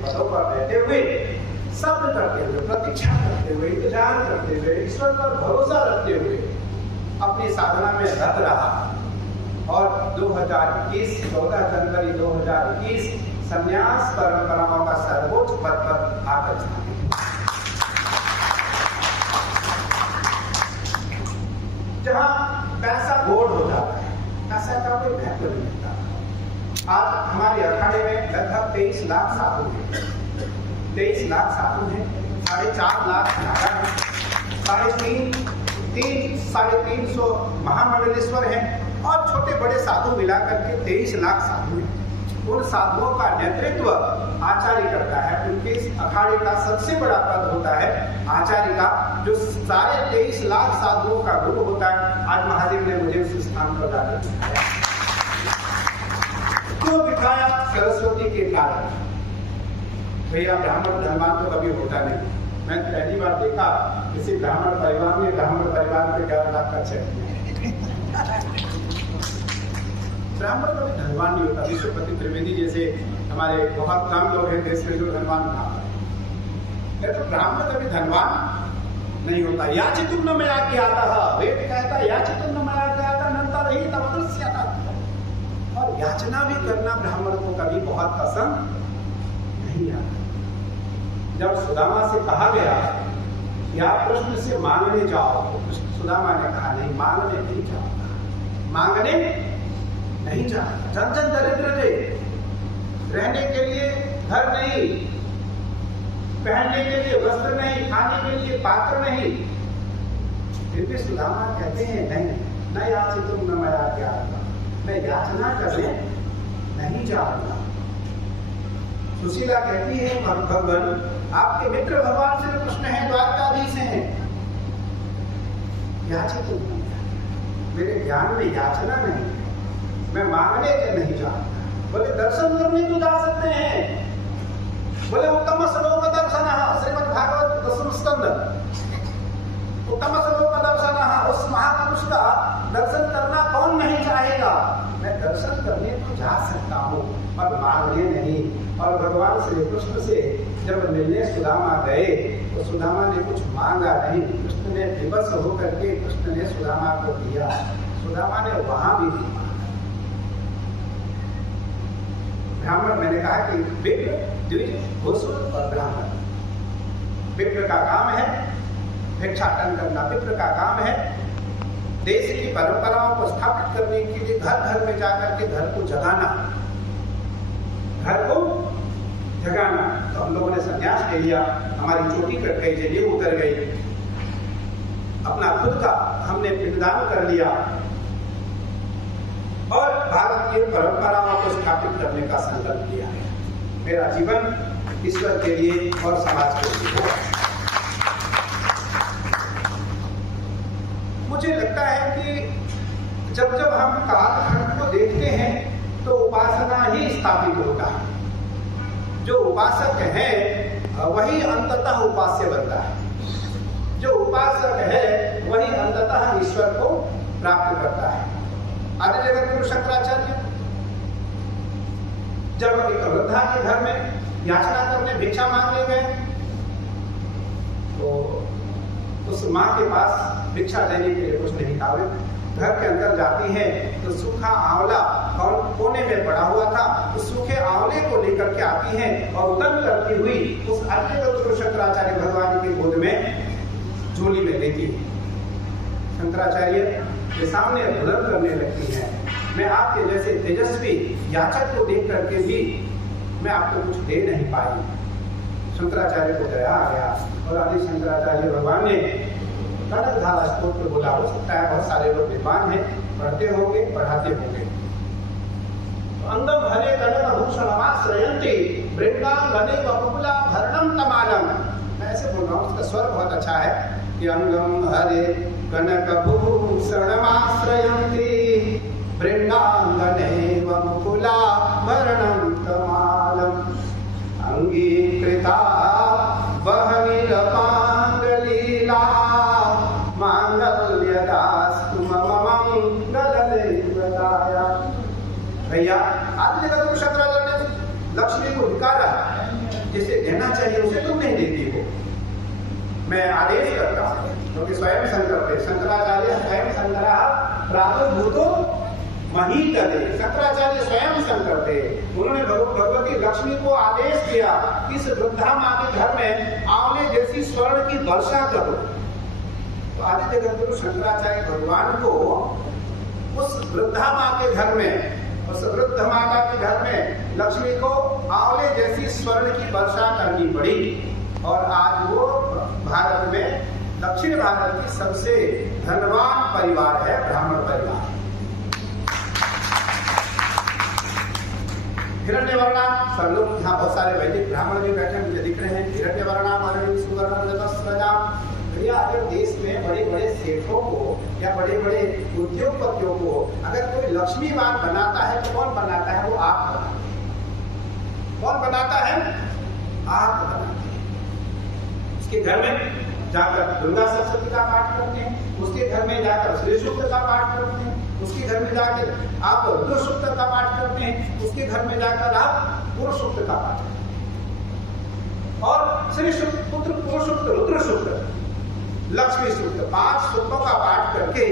पदों पर रहते हुए, शब्द करते हुए, प्रतीक्षा करते हुए, इंतजार करते हुए, ईश्वर पर भरोसा रखते हुए अपनी साधना में रत रहा और 2021 14 जनवरी 2021 संन्यास परंपराओं का सर्वोच्च पद पर आकर स्थापित। जहाँ पैसा गोड़ हो जाता है, पैसा का कोई महत्व नहीं होता। आज हमारे अखाड़े में लगभग 23 लाख साधु हैं। 23 लाख साधु हैं, 4.5 लाख नागा हैं, 350 महामंडलेश्वर हैं और छोटे बड़े साधु मिलाकर के 23 लाख साधु हैं। उन साधुओं का नेतृत्व आचार्य करता है। उनके इस अखाड़े का सबसे बड़ा पद होता है आचार्य का, जो सारे 23 लाख साधुओं का गुरु होता है। आज महादेव ने मुझे उस स्थान पर जाकर बिठाया। क्यों बिठाया? सरस्वती के कारण। भैया ब्राह्मण धनवान तो कभी होता नहीं। मैं पहली बार देखा किसी ब्राह्मण परिवार में 11 लाख का चेक दिया। ब्राह्मण कभी धनवान नहीं होता। विश्वपति त्रिवेदी जैसे हमारे बहुत कम लोग हैं देश में जो धनवान था, तो ब्राह्मण कभी धनवान नहीं होता। याचितुम न मया ज्ञातः, वेद कहता याचितुम न मया ज्ञातः नंतर ही तमदृश्यता। और याचना भी करना ब्राह्मण को कभी बहुत पसंद नहीं आता। जब सुदामा से कहा गया या कृष्ण से मांगने जाओ, तो सुदामा ने कहा नहीं, मांगने नहीं जाओ, मांगने नहीं जाओ। जन जन दरिद्र थे, रहने के लिए घर नहीं, पहनने के लिए वस्त्र नहीं, खाने के लिए पात्र नहीं, फिर भी सुदामा कहते हैं नहीं, न याचितुम न मया ज्ञातः, मैं याचना करने नहीं जाऊंगा। सुशीला कहती है भगवान आपके मित्र भगवान श्री कृष्ण हैं, द्वारकाधीश हैं, याचितुम न मया, मेरे ज्ञान में याचना नहीं, मैं मांगने के नहीं जाऊंगा। बोले दर्शन करने तो जा सकते हैं। बोले उत्तम श्लोक दर्शन, श्रीमद् भागवत 10वें स्कंद, उत्तम श्लोक दर्शन, उस महापुरुष का दर्शन करना कौन नहीं चाहेगा। मैं दर्शन करने तो जा सकता हूँ पर मांगने नहीं। और भगवान श्री कृष्ण से जब मिलने सुदामा गए तो सुदामा ने कुछ मांगा नहीं। कृष्ण ने विवश होकर के कृष्ण ने सुदामा को दिया। सुदामा ने वहां भी दिया। ब्राह्मण, मैंने कहा कि विप्र, द्विज, घोषुर और ब्राह्मण। विप्र का काम है भिक्षाटन करना, विप्र का काम है देश की परंपराओं को स्थापित करने के लिए घर घर में जाकर के घर को जगाना, घर को जगाना। तो हम लोगों ने संन्यास ले लिया, हमारी चोटी कट गई, जनेऊ उतर गई, अपना खुद का हमने पिंडदान कर लिया और भारत की परंपराओं को स्थापित करने का संकल्प लिया है। मेरा जीवन ईश्वर के लिए और समाज के लिए होगा। मुझे लगता है कि जब जब हम कालखंड को देखते हैं तो उपासना ही स्थापित होता है। जो उपासक है वही अंततः उपास्य बनता है। जो उपासक है वही अंततः ईश्वर को प्राप्त करता है। आदि जगत गुरु शंकराचार्य जब एक वृद्धा के घर में याचना करने भिक्षा मांगने गए तो उस माँ के पास भिक्षा देने के लिए कुछ नहीं था। घर के अंदर जाती है तो सूखा आंवला और कोने में पड़ा हुआ था, उस सूखे आंवले को लेकर के आती है और उदन करती हुई उस आद्य गुरु शंकराचार्य भगवान के गोद में झोली में लेती है। शंकराचार्य के सामने बुलंद करने लगती है, मैं आपके जैसे तेजस्वी याचक को देख करके भी मैं आपको कुछ दे नहीं पाई। शंकराचार्य को दया आ गया और आदि शंकराचार्य भगवान ने कनकधारा स्तोत्र बोला। हो सकता है बहुत सारे लोग विद्वान हैं, पढ़ते होंगे, पढ़ाते होंगे। अंगम हरे कनक भूषणमाश्रयन्ति वृंदांगने बकुला भरणम तमालम। मैं ऐसे बोल रहा हूँ, उसका स्वर बहुत अच्छा है कि अंगम हरे कनक भूषणमाश्रयन्ति वृंदांगने बकुला भरणम तमालम अंगीकृता बहवीरपांगलीला मांगल्यदास्तु मम मंगलदेवताया। भैया आदि जगत गुरु शंकराचार्य ने लक्ष्मी को धिकारा, जिसे देना चाहिए उसे तुम नहीं देती हो। मैं आदेश करता हूँ क्योंकि स्वयं शंकर थे, शंकराचार्य स्वयं शंकरा प्रादुर्भूतो महीतले। शंकराचार्य स्वयं शंकर थे, उन्होंने भगवती लक्ष्मी को आदेश दिया इस वृद्धा माँ के घर में आंवले जैसी स्वर्ण की वर्षा करो। तो आदि जगत गुरु शंकराचार्य भगवान को उस वृद्धा माँ के घर में, उस वृद्ध माता के घर में लक्ष्मी को आंवले जैसी स्वर्ण की वर्षा करनी पड़ी। और आज वो भारत में, दक्षिण भारत की सबसे धनवान परिवार है ब्राह्मण परिवार। हिरण्यवर्णा, सब लोग यहाँ बहुत सारे वैदिक ब्राह्मण भी बैठे मुझे दिख रहे हैं। हिरण्यवर्णा मरणि सुवर्णा। भैया अगर देश में बड़े बड़े सेठों को या बड़े बड़े उद्योगपतियों को अगर कोई लक्ष्मीवान बनाता है तो कौन बनाता है? वो आप बनाते हैं। कौन बनाता है? आप बनाते हैं। उसके घर में जाकर दुर्गा सप्तशती का पाठ करते हैं, उसके घर में जाकर श्री सूक्त का पाठ करते हैं, उसके घर में जाकर आप रुद्र सूक्त का पाठ करते हैं, उसके घर में जाकर आप पुरुष सूक्त का पाठ करते हैं। और श्री सूक्त, पुत्र पुरुष सूक्त, रुद्र सूक्त, लक्ष्मी सूक्त, 5 सूक्तों का पाठ करके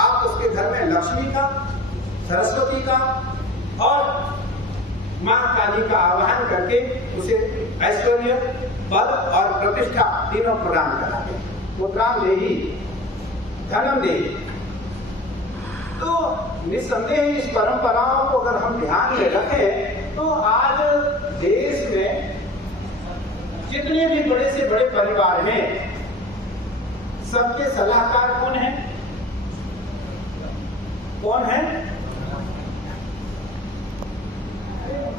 आप उसके घर में लक्ष्मी का, सरस्वती का और मां काली का आवाहन करके उसे ऐश्वर्य, बल और प्रतिष्ठा तीनों प्रदान कराते हैं। पुत्राम देहि धनम देहि। तो निस्संदेह इस परंपराओं को अगर हम ध्यान में रखें तो आज देश में जितने भी बड़े से बड़े परिवार हैं, सबके सलाहकार कौन है? कौन है?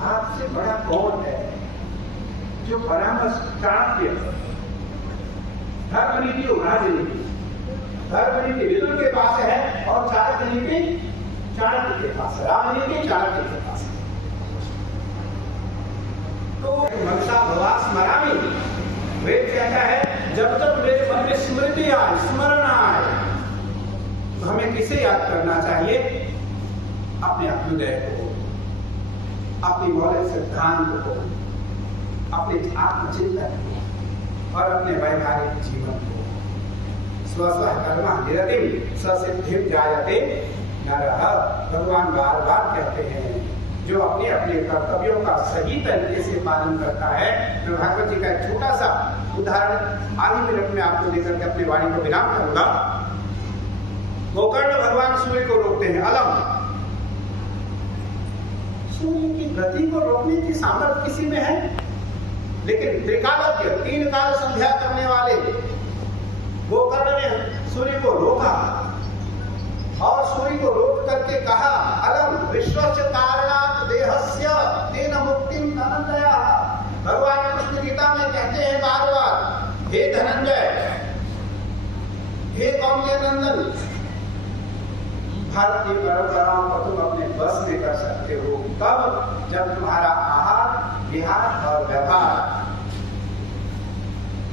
आपसे बड़ा कौन है जो परामर्श? चाणक्य, धर्म नीति और राजनीति। धर्म नीति विदुर के पास है और चाणक्य नीति चाणक्य के पास है, राजनीति चाणक्य के पास है। तो मनसा भवा स्मरामि, वेद कहता है जब तक मेरे मन में स्मृति आए, स्मरण आए, तो हमें किसे याद करना चाहिए? अपने अभ्युदय को, अपनी मौलिक सिद्धांत को, अपने आत्मचिंतन को और अपने वैवाहिक जीवन को। स्व कर्म निरतिम ससिद्धिम जायते नरः। भगवान बार बार कहते हैं जो अपने अपने कर्तव्यों का सही तरीके से पालन करता है। मैं भागवत जी का एक छोटा सा उदाहरण आधी मिनट में आपको देकर के अपनी वाणी को विराम करूंगा। गोकर्ण भगवान सूर्य को रोकते हैं, अलम। सूर्य की गति को रोकने की सामर्थ्य किसी में है, लेकिन त्रिकालज्ञ, 3 काल संध्या करने वाले गोकर्ण ने सूर्य को रोका और सूर्य को रोक करके कहा, अलम विश्वस्य कारणात् देहस्य तेन मुक्तिम धनंजय। भगवान कृष्ण गीता में कहते हैं बार बार, हे धनंजय, हे कौन्य नंदन, भारतीय परंपराओं को तुम अपने बस में कर सकते हो तब जब तुम्हारा आहार, विहार और व्यवहार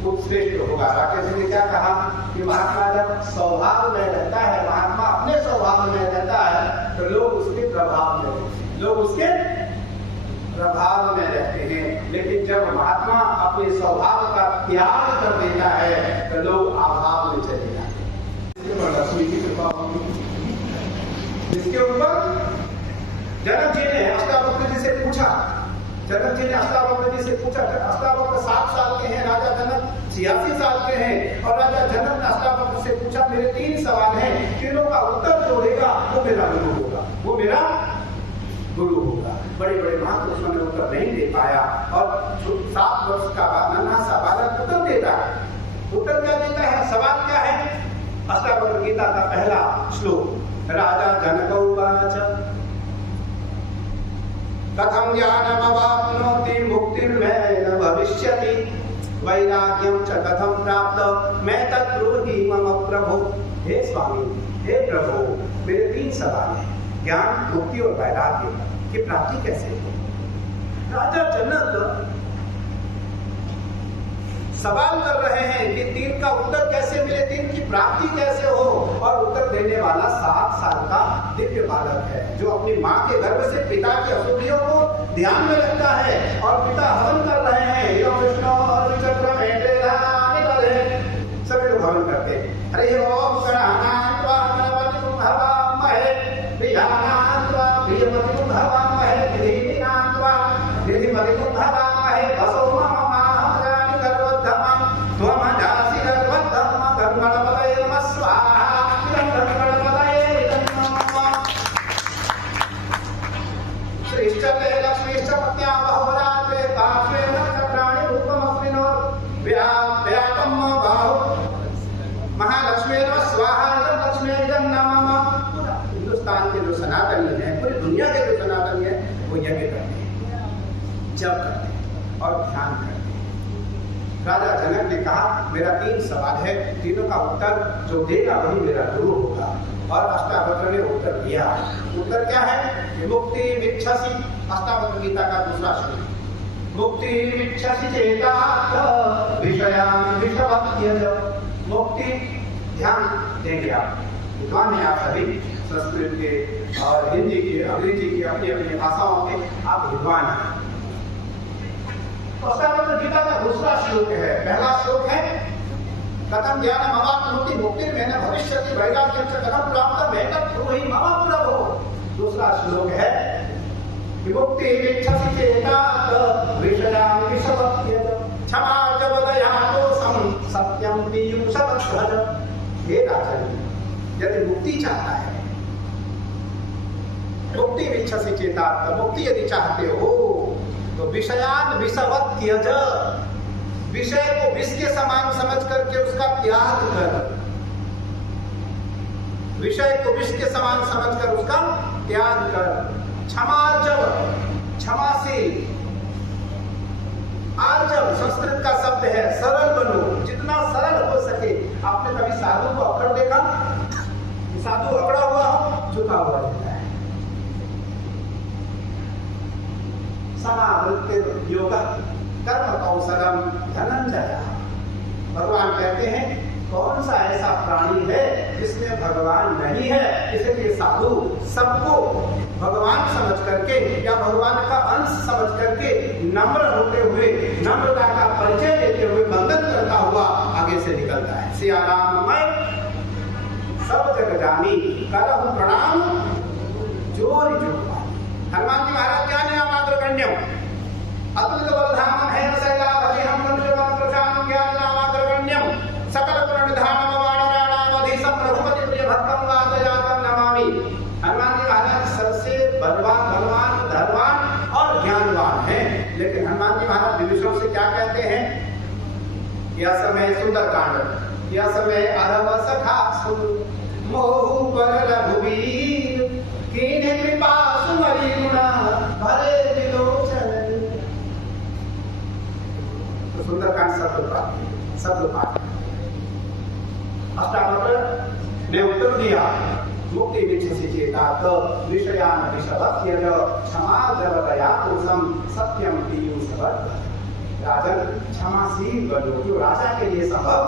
उत्कृष्ट होगा। राकेश जी ने क्या कहा कि महात्मा जब स्वभाव में रहता है, महात्मा अपने स्वभाव में रहता है तो लोग उसके प्रभाव में रहते हैं। लेकिन जब महात्मा अपने स्वभाव का त्याग कर देता है तो लोग अभाव में चले जाते हैं। लक्ष्मी की कृपा होगी जिसके ऊपर जनक जी ने अष्टावक्र जी से पूछा। जनक जी ने अष्टावक्र जी से पूछा, अष्टावक्र 7 साल के हैं, राजा जनक 86 साल के हैं, और राजा जनक ने अष्टावक्र से पूछा मेरे 3 सवाल हैं, तीनों का उत्तर जो देगा वो मेरा गुरु होगा, वो मेरा गुरु होगा। बड़े बड़े महापुरुषों ने उत्तर नहीं दे पाया और 7 वर्ष का नन्हा सा बालक उत्तर देता है। उत्तर क्या देता है? सवाल क्या है? अष्टावक्र गीता का पहला श्लोक, राजा जनक उवाच कथम ज्ञानमवाप्नोति मुक्तिर्न भविष्यति वैराग्यं च कथम प्राप्त मैं तद्ब्रूहि मम प्रभु। हे स्वामी, हे प्रभु, मेरे 3 सवाल हैं, ज्ञान, मुक्ति और वैराग्य की प्राप्ति कैसे हो? राजा जनक सवाल कर रहे हैं कि 3 का उत्तर कैसे मिले, 3 की प्राप्ति कैसे हो, और उत्तर देने वाला 7 साल का दिव्य बालक है जो अपनी माँ के गर्भ से पिता की अशुद्धियों को ध्यान में रखता है और पिता हवन कर रहे हैं। यो विष्णु और विचक्र सभी लोग हवन करते हैं। हरे ओम गणानात्वा गणपतिं हवामहे प्रियानात्वा प्रियपतिं हवामहे निधिनात्वा निधिपतिं हवामहे वसो मम महाराणि गर्वोद्धमं त्वमजासि गर्वोद्धमं गणपतये नमः स्वाहा गणपतये नमः। श्रीश्चते लक्ष्मीश्च पत्न्या बहुरात्रे पार्श्वे नक्षत्राणि रूपमस्मिनो व्यापम बाहु महालक्ष्मी स्वाहा लक्ष्मी नमः। हिंदुस्तान के जो सनातनी है, पूरी दुनिया के जो सनातनी है, वो यज्ञ करते हैं, जप करते हैं और ध्यान करते हैं। राजा जनक ने कहा मेरा 3 सवाल है, तीनों का उत्तर जो देगा वही मेरा गुरु होगा। और अष्टावक्र ने उत्तर दिया। उत्तर क्या है? मुक्ति विच्छसि, अष्टावक्र गीता का दूसरा श्लोक, मुक्ति विच्छसि चेतात् विषयान् विषवत्यज। मुक्ति ध्यान देंगे आप, विद्वान हैं आप सभी, संस्कृत के और हिंदी के, अंग्रेजी की, अपनी अपनी भाषाओं के आप विद्वान हैं। अष्टावक्र गीता का दूसरा श्लोक है। पहला श्लोक है कथम ज्ञानम अवाप्नोति मुक्तिर्न भविष्यति वैराग्यं च कथम प्राप्त मैं तद्ब्रूहि मम प्रभु। दूसरा श्लोक है मुक्ति विच्छसि चेतात् विषयान् विषवत्यज क्षमा च वदयातोषं सत्यं पीयूषवद्भज। हे राजन, यदि मुक्ति चाहता है, मुक्ति विच्छसि चेतात्, मुक्ति यदि चाहते हो तो विषयान् विषवत्यज, विषय को विष के समान समझ करके उसका त्याग कर, विषय को विष के समान समझकर उसका त्याग कर। क्षमार्जव, क्षमाशील, आर्जव संस्कृत का शब्द है, सरल बनो, जितना सरल हो सके। आपने कभी साधु को अकड़ देखा? साधु अकड़ा हुआ हो, झुका हुआ रहता है। समावृत्ति योग कर्म कौशलम धनंजय। भगवान कहते हैं कौन सा ऐसा प्राणी है जिसमें भगवान नहीं है? इसलिए साधु सबको भगवान समझ करके या भगवान का अंश समझ करके नम्र होते हुए, नम्रता का परिचय देते हुए, वंदन करता हुआ आगे से निकलता है। सिया राम मैं सब जग जानी करहु प्रणाम जोरि जोर। हनुमान जी महाराज क्या नाम अग्रगण्यम अतुलित बलधामम है शैलाभरिहं वज्रवं प्रशांतं ज्ञाननामाग्रगण्यम सकल प्रणिधानम वानराणामधीशं रघुपति प्रिय भक्तं वातजातं नमामि। हनुमान जी महाराज सबसे बलवान, धनवान और ज्ञानवान हैं। लेकिन हनुमान जी महाराज विभीषण से क्या कहते हैं? यह समय सुंदरकांड, यह समय अधम सखा सुन मोहु पर रघुवीर कीन्ह कृपा सुमरि गुणा भरे विलोचन। तो सुंदरकांड शब्द पाठ। अष्टावक्र ने उत्तर दिया मुक्ति विच्छसि चेतात् विषयान् विषवत्यज क्षमा जवदयातोषं सत्यं पीयूषवद्भज। राजन क्षमाशील बनो, जो राजा के लिए संभव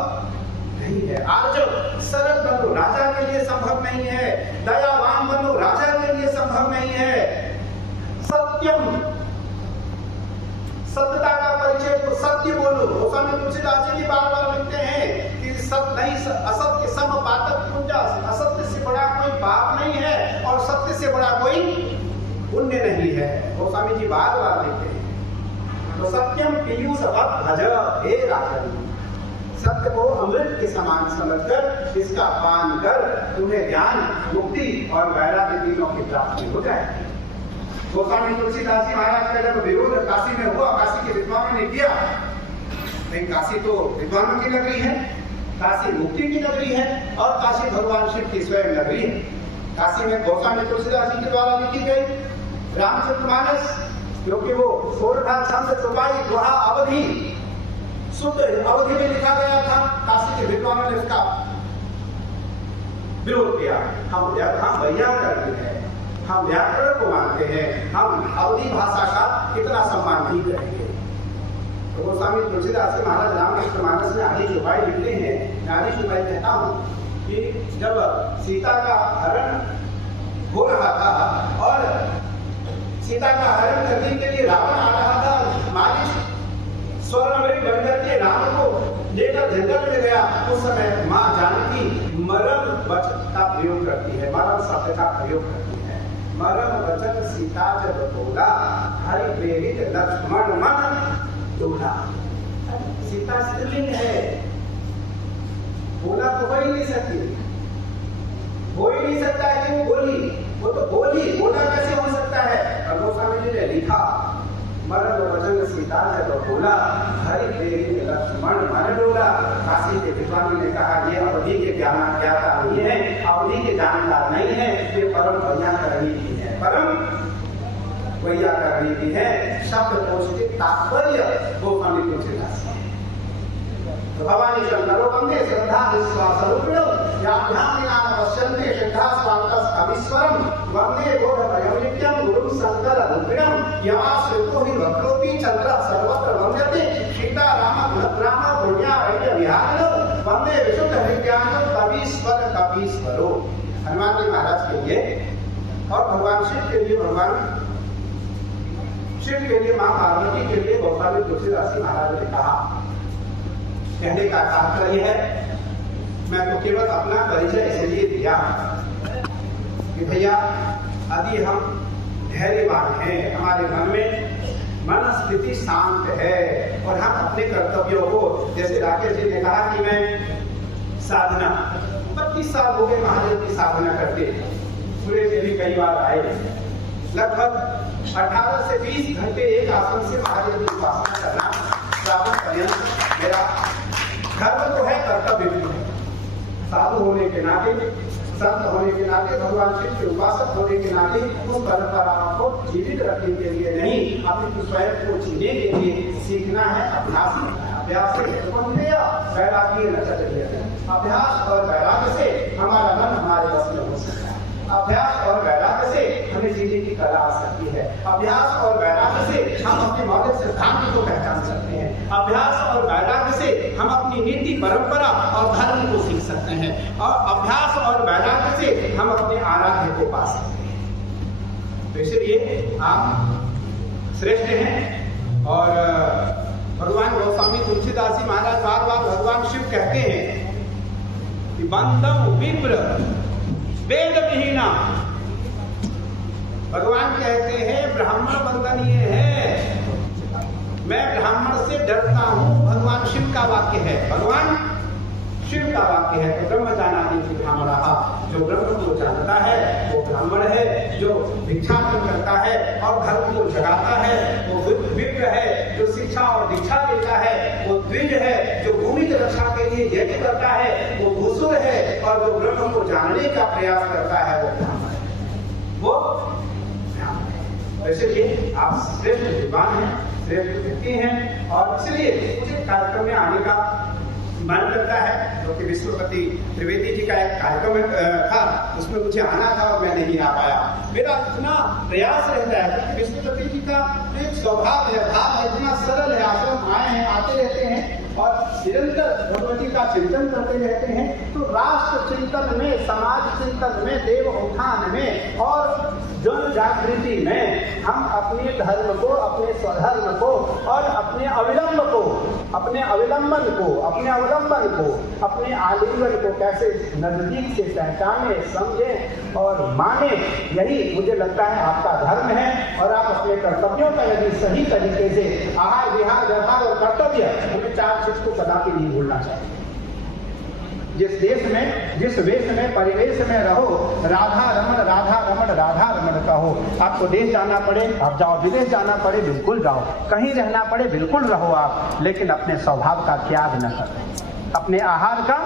नहीं है। आज जो सरल बनो, राजा के लिए संभव नहीं है। दयावान बनो, राजा के लिए संभव नहीं है। सत्यम, सत्यता का परिचय, तो सत्य बोलो। गोस्वामी तुलसीदास जी बार बार लिखते हैं कि सत्य नहीं, असत्य सम पातक पूजा, असत्य से बड़ा कोई पाप नहीं है और सत्य से बड़ा कोई पुण्य नहीं है। गोस्वामी जी बार बार लिखते हैं। तो सत्यम पीयूष भज, हे राजन, सत्य को अमृत के समान समझकर इसका पान कर, तुम्हें ज्ञान, मुक्ति और वैराग्य तीनों की प्राप्ति हो जाए। गोस्वामी तुलसीदास जी महाराज का जब विरोध काशी में हुआ, काशी के विद्वानों ने किया, लेकिन काशी तो विद्वानों की नगरी है, काशी मुक्ति की नगरी है और काशी भगवान शिव की स्वयं नगरी है। काशी में गोस्वामी तुलसीदास जी के द्वारा लिखी गई रामचरितमानस, क्योंकि वो 16 छंद, चौपाई, दोहा, अवधि, शुद्ध अवधि में लिखा गया था। काशी के विद्वानों ने उसका विरोध किया। हम वैयाकरण हैं, हम व्याकरण को मानते हैं, हम अवधि भाषा का इतना सम्मान नहीं करेंगे। तो गोस्वामी तुलसीदास जी महाराज रामचरितमानस में आदि चौपाई लिखते हैं। आदि चौपाई कहता हूँ कि जब सीता का हरण हो रहा था और सीता का हरण करने के लिए रावण आ रहा था, मालिक स्वर्णमणि बनकर के राम को लेकर जंगल में गया। उस समय माँ जानकी मरम वचन का प्रयोग करती है, मरम शब्द का प्रयोग करती है। मरम वचन सीता जब बोला, हरि प्रेरित लक्ष्मण मन डोला। सीता स्त्रीलिंग है, बोला तो हो ही नहीं सकती, हो ही नहीं सकता है कि वो बोली, वो तो बोली, बोला कैसे हो सकता है। और गोस्वामी जी ने लिखा, मरम वचन सीता जब बोला, हरि प्रेरित लक्ष्मण मन डोला। काशी के विद्वानों ने कहा, ये अवधि के ज्ञाता नहीं है, अवधि के जानकार नहीं है, ये परम वैयाकरणी भी है, परम वैयाकरणी भी है। शब्द कोश के तात्पर्य गोस्वामी तुलसीदास। भवानी शंकरो वंदे श्रद्धा विश्वास रूपिणो, याभ्याम ज्ञान पश्यन्ते श्रद्धा स्वांतस अविस्वरम, वंदे बोध भयं नित्यं गुरुं शंकर रूपिणं, यमाश्रितो हि वक्रोपि चंद्र सर्वत्र वंद्यते, सीता राम राम पुण्या वैद्य विहारिणो, वंदे विशुद्ध विज्ञान कवीश्वर कवीश्वरो। हनुमान जी महाराज के लिए और भगवान शिव के लिए, भगवान शिव के लिए, माँ पार्वती के लिए गोस्वामी तुलसीदास जी महाराज ने कहा। कहने का तात्पर्य है, मैं तो केवल अपना परिचय इसलिए दिया कि भैया यदि हम धैर्यवान हैं, हमारे मन में मन स्थिति शांत है और हम अपने कर्तव्यों को, जैसे राकेश जी ने कहा कि मैं साधना 25 साल हो गए महादेव की साधना करते, सूर्य जी भी कई बार आए, लगभग 18 से 20 घंटे एक आसन से महादेव की उपासना करना श्रावण पर्यंत मेरा धर्म तो है, कर्तव्य भी है। साधु होने के नाते, संत होने के नाते, भगवान शिव के उपासक होने के नाते उस परंपरा को जीवित रखने के लिए नहीं, अपने स्वयं को जीने के लिए सीखना है, अभ्यास करना है। अभ्यास से वैराग्य न चले, अभ्यास और वैराग्य से हमारा मन हमारे बस में हो सकता है। अभ्यास और वैराग्य से हमें जीने की कला आ सकती है। अभ्यास और वैराग्य से हम अपने मौलिक सिद्धांत को पहचान सकते हैं। अभ्यास और वैराग्य से हम अपनी नीति, परंपरा और धर्म को सीख सकते हैं। और अभ्यास और वैराग्य से हम अपने आराध्य को पा सकते हैं। तो इसलिए आप श्रेष्ठ हैं। और भगवान गोस्वामी तुलसीदास जी महाराज बार बार भगवान शिव कहते हैं कि बंदम विप्र वेद विहीना। भगवान कहते हैं ब्राह्मण वंदनीय है, मैं ब्राह्मण से डरता हूं। भगवान शिव का वाक्य है, भगवान शिव का वाक्य है। तो ब्रह्म जानाति ब्राह्मण, जो ब्रह्म को जानता है वो ब्राह्मण है, जो भिक्षाटन करता है और धर्म को जगाता है वो विप्र है, जो शिक्षा और दीक्षा देता है वो द्विज है, जो भूमि की रक्षा के लिए यज्ञ करता है वो भूसुर है, और जो ब्रह्म को जानने का प्रयास करता है वो ब्राह्मण है, वो ब्राह्मण है। इसलिए आप श्रेष्ठ विद्वान हैं, श्रेष्ठ व्यक्ति हैं, और इसलिए मुझे कार्यक्रम में आने का मन करता है, क्योंकि विश्वपति त्रिवेदी जी का एक कार्यक्रम था, उसमें मुझे आना था और मैं नहीं आ पाया। मेरा इतना प्रयास रहता है कि विश्वपति जी का एक स्वभाव है, भाव इतना सरल है। आश्रम आए हैं, आते रहते हैं और निरंतर भगवती का चिंतन करते रहते हैं। तो राष्ट्र चिंतन में, समाज चिंतन में, देव उत्थान में और जन जागृति में हम अपने धर्म को, अपने स्वधर्म को और अपने अवलंबन को, अपने आलिंगन को कैसे नजदीक से पहचाने, समझें और माने, यही मुझे लगता है आपका धर्म है। और आप अपने कर्तव्यों का यदि सही तरीके से आहार विहार व्यवहार और कर्तव्य, हमें 4 चीज को कदापि नहीं भूलना चाहिए। जिस देश में, जिस वेश में, परिवेश में रहो, राधा रमण राधा रमण राधा रमण कहो। आपको देश जाना पड़े आप जाओ, विदेश जाना पड़े बिल्कुल जाओ, कहीं रहना पड़े बिल्कुल रहो आप, लेकिन अपने स्वभाव का त्याग न करो, अपने आहार का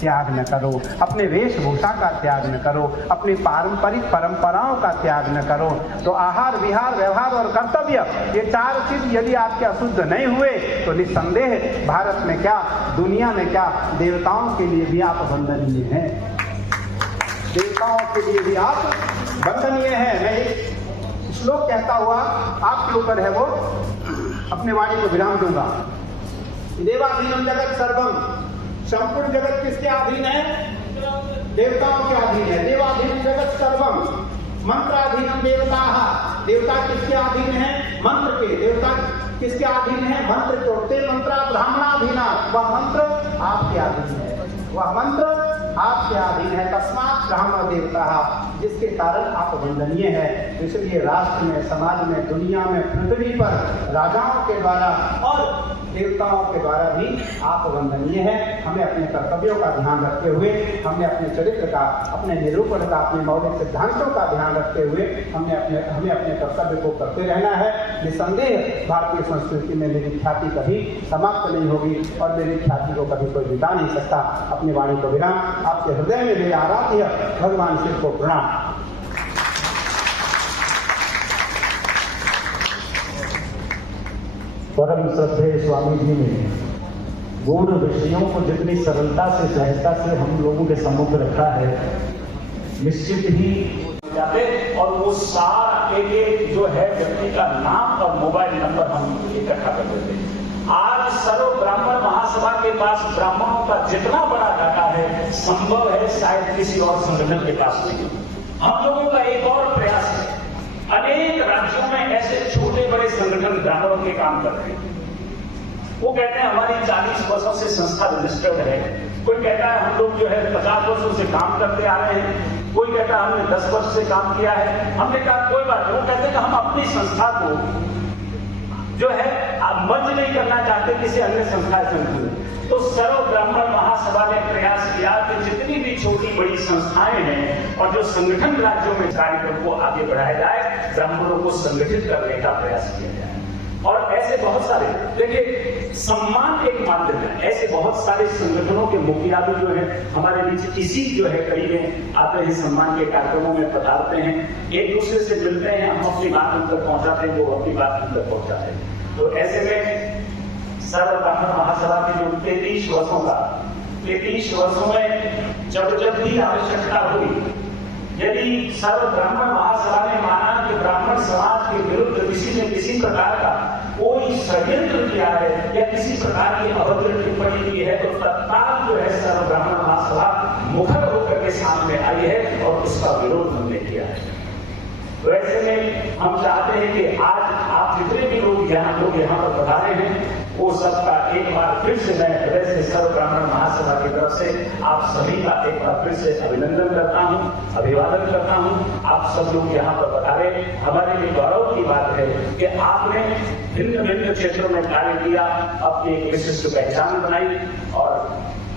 त्याग न करो, अपने वेशभूषा का त्याग न करो, अपनी पारंपरिक परंपराओं का त्याग न करो। तो आहार विहार व्यवहार और कर्तव्य, ये 4 चीज यदि आपके अशुद्ध नहीं हुए तो निस्संदेह भारत में क्या, दुनिया में क्या, देवताओं के लिए भी आप वंदनीय हैं, देवताओं के लिए भी आप वंदनीय हैं। मैं एक श्लोक कहता हुआ आपके ऊपर है वो अपने वाणी को विराम दूंगा। देवाधीनम जगत सर्वम, संपूर्ण जगत किसके अधीन है? देवताओं के अधीन है। देवाधीन जगत सर्वम, मंत्राधीनम देवता, देवता किसके अधीन है? मंत्र के। देवता किसके अधीन है? मंत्र के। ते मंत्रा ब्राह्मणाधीना, वह मंत्र आपके अधीन है, वह मंत्र आपके अधीन है। तस्मात् ब्राह्मण देवता, जिसके कारण आप वंदनीय हैं। इसलिए राष्ट्र में, समाज में, दुनिया में, पृथ्वी पर राजाओं के द्वारा और देवताओं के द्वारा भी आप वंदनीय हैं। हमें अपने कर्तव्यों का ध्यान रखते हुए, हमें अपने चरित्र का, अपने निरूपण का, अपने मौलिक सिद्धांतों का ध्यान रखते हुए हमें अपने कर्तव्य को करते रहना है। निसंदेह भारतीय संस्कृति में मेरी ख्याति कभी समाप्त नहीं होगी और मेरी ख्याति को कभी कोई मिटा नहीं सकता। अपनी वाणी को विराम, आपके हृदय में मेरे आराध्य भगवान शिव को प्रणाम। परम श्रद्धेय स्वामी जी ने गूढ़ विषयों को जितनी सरलता से, सहजता से हम लोगों के सम्मुख रखा है, निश्चित ही जाते और वो सारा एक जो है व्यक्ति का नाम और मोबाइल नंबर हम इकट्ठा कर देते हैं। आज सर्व ब्राह्मण महासभा के पास ब्राह्मणों का जितना बड़ा डाटा है, संभव है शायद किसी और संगठन के पास नहीं। हम लोगों का एक और प्रयास है, अनेक राज्यों में ऐसे छोटे बड़े संगठन ब्राह्मणों के काम करते हैं। वो कहते हैं हमारी 40 वर्षों से संस्था रजिस्टर्ड है, कोई कहता है हम लोग जो है 50 वर्षों से काम करते आ रहे हैं, कोई कहता है हमने 10 वर्ष से काम किया है। हमने कहा कोई बात नहीं, वो कहते हैं कि हम अपनी संस्था को जो है आप मर्ज नहीं करना चाहते किसी अन्य संस्था से। तो सर्व ब्राह्मण महासभा ने प्रयास किया कि जितनी भी छोटी बड़ी संस्थाएं हैं और जो संगठन राज्यों में कार्यक्रम को आगे बढ़ाया जाए, ब्राह्मणों को संगठित करने का प्रयास किया जाए। और ऐसे बहुत सारे, देखिए सम्मान एक माध्यम है, ऐसे बहुत सारे संगठनों के मुखिया भी जो है हमारे बीच इसी जो है कड़ी में आते हैं, सम्मान के कार्यक्रमों में पधारते हैं, एक दूसरे से मिलते हैं, हम अपनी बात उन तक पहुंचाते हैं, वो अपनी बात उन तक पहुंचाते हैं। तो ऐसे में सर्व ब्राह्मण महासभा के जो 33 वर्षों का, 33 वर्षों में जब भी आवश्यकता हुई, यदि सर्व ब्राह्मण महासभा ने माना कि ब्राह्मण समाज के विरुद्ध किसी ने किसी प्रकार का कोई षड्यंत्र किया है या किसी प्रकार की अभद्र टिप्पणी की है, तो तत्काल जो है सर्व ब्राह्मण महासभा मुखर होकर के सामने आई है और उसका विरोध हमने किया है। तो ऐसे में हम चाहते हैं कि आज आप जितने भी लोग यहाँ पर पधारे हैं, वो सबका एक बार फिर से मैं हृदय से सर्व ब्राह्मण महासभा की तरफ से आप सभी का एक बार फिर से अभिनंदन करता हूँ, अभिवादन करता हूँ। आप सब लोग यहाँ पर पधारे, हमारे लिए गौरव की बात है कि आपने भिन्न भिन्न क्षेत्रों में कार्य किया, अपनी एक विशिष्ट पहचान बनाई और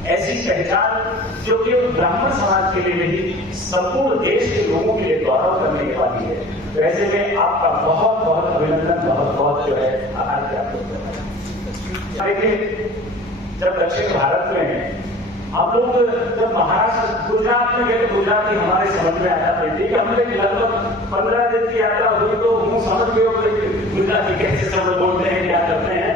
ऐसी पहचान जो केवल ब्राह्मण समाज के लिए नहीं, संपूर्ण देश के लोगों के लिए गौरव करने वाली है। तो ऐसे में आपका बहुत बहुत अभिनंदन, बहुत बहुत जो है आभार ज्ञापन करता हूं। देखिए, जब दक्षिण भारत में हम लोग जब महाराष्ट्र गुजरात में गए, गुजराती हमारे समझ में आया था, ठीक है, हमने लगभग 15 दिन की यात्रा हुई तो मुंह समझ गए गुजराती कैसे सब बोलते हैं, क्या करते हैं।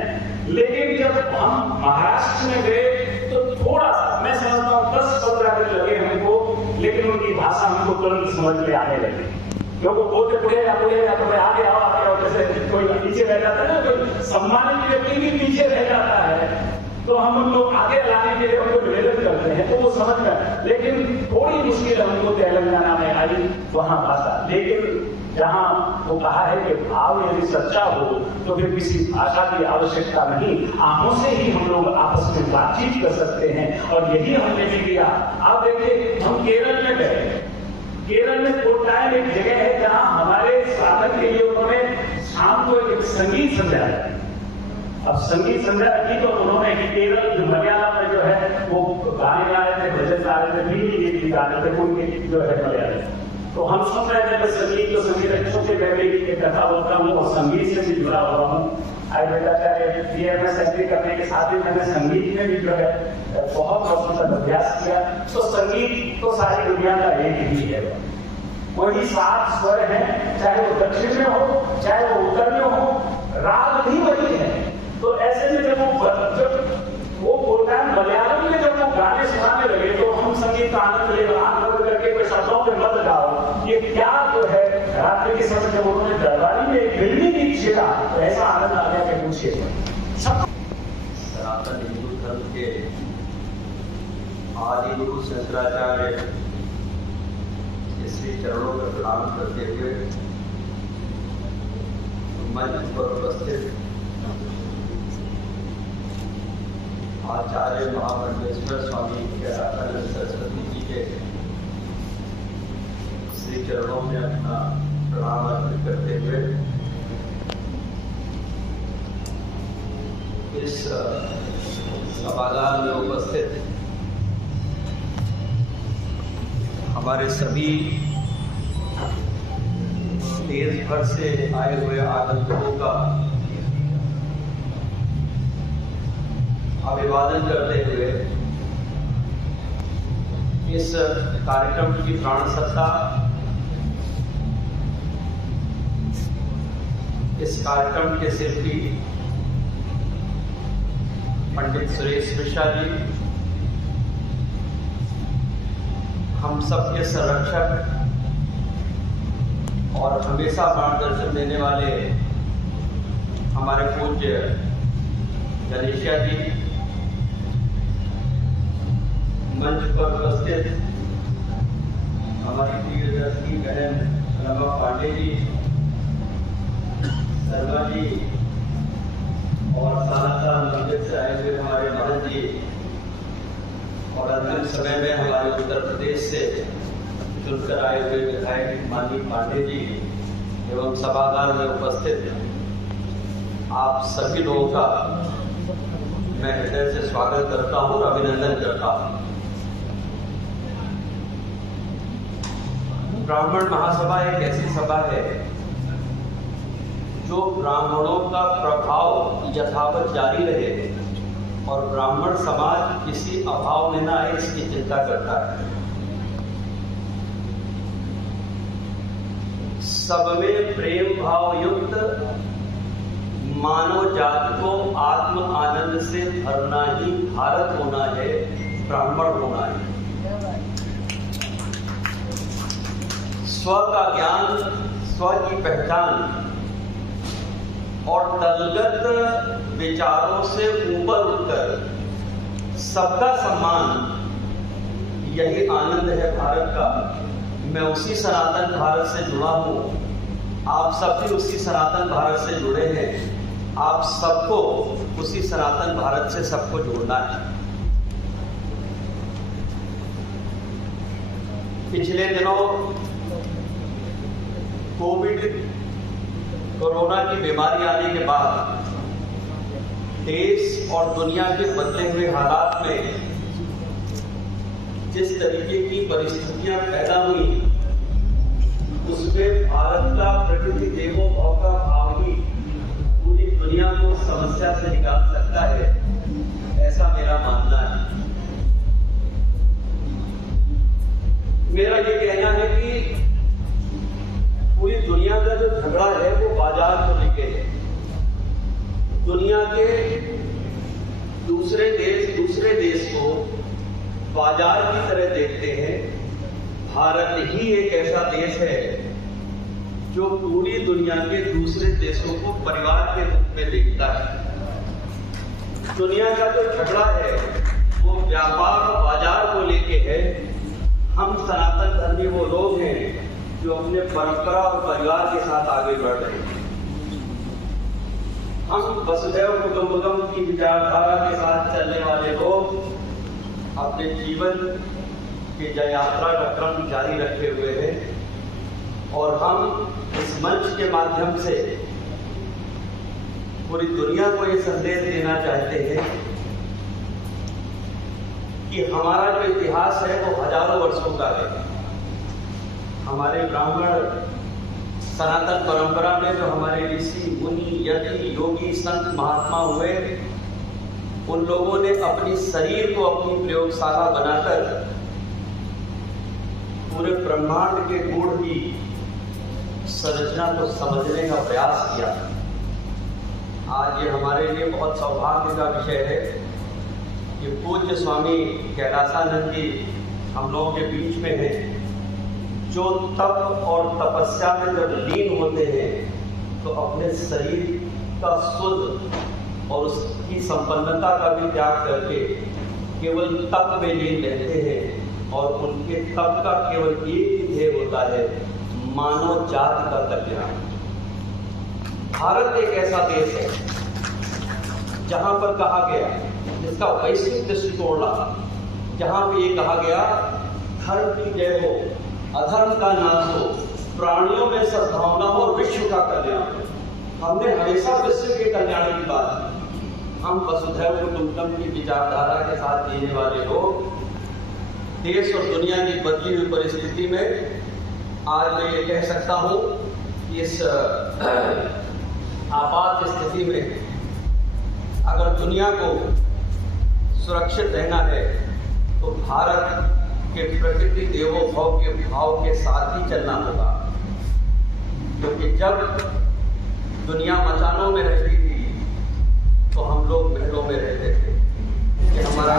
लेकिन जब हम महाराष्ट्र में गए तो थोड़ा सा, मैं समझता हूँ 10-15 दिन लगे हमको, लेकिन उनकी भाषा हमको तुरंत समझ में आने लगी। क्योंकि बोलते पुढ़े या तो मैं आ गया जैसे कोई पीछे रह जाता है ना, कोई सम्मानित व्यक्ति भी पीछे रह जाता है, तो हम उनको आगे लाने के लिए उनको निवेदन करते हैं, तो वो समझ गए। लेकिन थोड़ी मुश्किल हमको तेलंगाना में आई वहां भाषा, लेकिन जहां वो कहा है कि भाव यदि सच्चा हो तो फिर किसी भाषा की आवश्यकता नहीं, आंखों से ही हम लोग आपस में बातचीत कर सकते हैं, और यही हमने भी किया। आप देखिए, हम केरल में गए, केरल में कोट्टायम एक जगह है जहां हमारे साधन के लिए उन्होंने शाम को एक संगीत संध्या है। अब संगीत संध्या की तो उन्होंने केरल जो मलयालम में जो है वो गाने गा रहे थे, भजन गा रहे थे, भी गीत गा रहे थे, उनके जो है मलयालम। तो हम सुन रहे थे संगीत, तो संगीत अच्छों के मैं भी एक कथा बोलता हूँ और संगीत से भी जुड़ा हुआ हूँ। आयुर्वेदाचार्य BMS एग्री करने के साथ ही मैंने संगीत में भी जो है बहुत वर्षों तक अभ्यास किया। तो संगीत तो सारी दुनिया का एक ही है, वही 7 स्वर है, चाहे वो दक्षिण में हो चाहे वो उत्तर में हो, राग भी वही है। तो ऐसे में जब वो कोट्टायम मलयालम में जब वो गाने सुनाने लगे तो हम संगीत का आनंद ले आनंद करके कोई शब्दों में मत गाओ, ये क्या जो है। रात्रि के समय जब उन्होंने दरबारी में एक फिल्मी गीत छेड़ा तो ऐसा आनंद आ गया कि पूछिए। सनातन हिंदू धर्म के आदि गुरु शंकराचार्य श्री चरणों में प्रणाम करते हुए मंच पर उपस्थित आचार्य महामंडलेश्वर स्वामी केदारानंद सरस्वती जी के श्री चरणों में अपना प्रणाम अर्पित करते हुए इस सभागार में उपस्थित हमारे सभी देश भर से आए हुए आगंतुकों का अभिवादन करते हुए इस कार्यक्रम की प्राण सत्ता, इस कार्यक्रम के शिल्पी पंडित सुरेश मिश्रा जी, हम सबके संरक्षक और हमेशा मार्गदर्शन देने वाले हमारे पूज्य गणेशिया जी, मंच पर उपस्थित हमारी प्रियदर्शी बहन रमा पांडे जी, शर्मा जी, और सालासाल मंदिर से आए हुए हमारे महंत जी, और अंतिम समय में हमारे उत्तर प्रदेश से चुनकर आए हुए विधायक माननीय पांडे जी एवं सभागार में उपस्थित आप सभी लोगों का मैं हृदय से स्वागत करता हूं और अभिनंदन करता हूं। ब्राह्मण महासभा एक ऐसी सभा है जो ब्राह्मणों का प्रभाव यथावत जारी रहे और ब्राह्मण समाज किसी अभाव में न आए इसकी चिंता करता है। सब में प्रेम भाव युक्त मानव जाति को आत्म आनंद से भरना ही भारत होना है, ब्राह्मण होना है। स्व का ज्ञान, स्व की पहचान और तलगत विचारों से ऊपर उठकर सबका सम्मान, यही आनंद है भारत का। मैं उसी सनातन भारत से जुड़ा हूं, आप सब भी उसी सनातन भारत से जुड़े हैं। आप सबको उसी सनातन भारत से सबको जोड़ना है। पिछले दिनों कोरोना की बीमारी आने के बाद देश और दुनिया के बदले हुए हालात में जिस तरीके की परिस्थितियां पैदा हुई, उसमें भारत का प्रकृति देवो भव का भाव ही पूरी दुनिया को समस्या से निकाल सकता है, ऐसा मेरा मानना है। मेरा ये कहना है कि पूरी दुनिया का जो झगड़ा है वो बाजार को लेके है। दुनिया के दूसरे देश को बाजार की तरह देखते हैं। भारत ही एक ऐसा देश है जो पूरी दुनिया के दूसरे देशों को परिवार के रूप में देखता है। दुनिया का जो झगड़ा है वो व्यापार और बाजार को लेके है। हम सनातन धर्मी वो लोग हैं जो अपने परंपरा और परिवार के साथ आगे बढ़ रहे हैं। हम वसुधैव कुटुंबकम की विचारधारा के साथ चलने वाले लोग अपने जीवन की यात्रा का क्रम जारी रखे हुए हैं और हम इस मंच के माध्यम से पूरी दुनिया को ये संदेश देना चाहते हैं कि हमारा जो इतिहास है वो हजारों वर्षों का है। हमारे ब्राह्मण सनातन परंपरा में जो हमारे ऋषि मुनि यति योगी संत महात्मा हुए, उन लोगों ने अपनी शरीर को अपनी प्रयोगशाला बनाकर पूरे ब्रह्मांड के गूढ़ की संरचना को समझने का प्रयास किया। आज ये हमारे लिए बहुत सौभाग्य का विषय है कि पूज्य स्वामी कैलासानंद जी हम लोगों के बीच में हैं, जो तप और तपस्या में जब लीन होते हैं तो अपने शरीर का शुद्ध और उसकी संपन्नता का भी त्याग करके केवल तप में लीन रहते हैं और उनके तप का केवल एक ही ध्येय होता है, मानव जाति का कल्याण। भारत एक ऐसा देश है जहां पर कहा गया, जिसका वैश्विक दृष्टिकोण रहा, जहां पर ये कहा गया धर्म की जय हो, अधर्म का नाश हो, प्राणियों में सद्भावना हो और विश्व का कल्याण। हमने हमेशा विश्व के कल्याण की बात की। हम वसुधैव कुटुंबकम की विचारधारा के साथ जीने वाले लोग देश और दुनिया की बदली हुई परिस्थिति में आज मैं ये कह सकता हूं कि इस आपात स्थिति में अगर दुनिया को सुरक्षित रहना है तो भारत के प्रकृति देवो भव के भाव के साथ ही चलना होगा, क्योंकि जब दुनिया मचानों में रहती थी तो हम लोग महलों में रहते थे। ये हमारा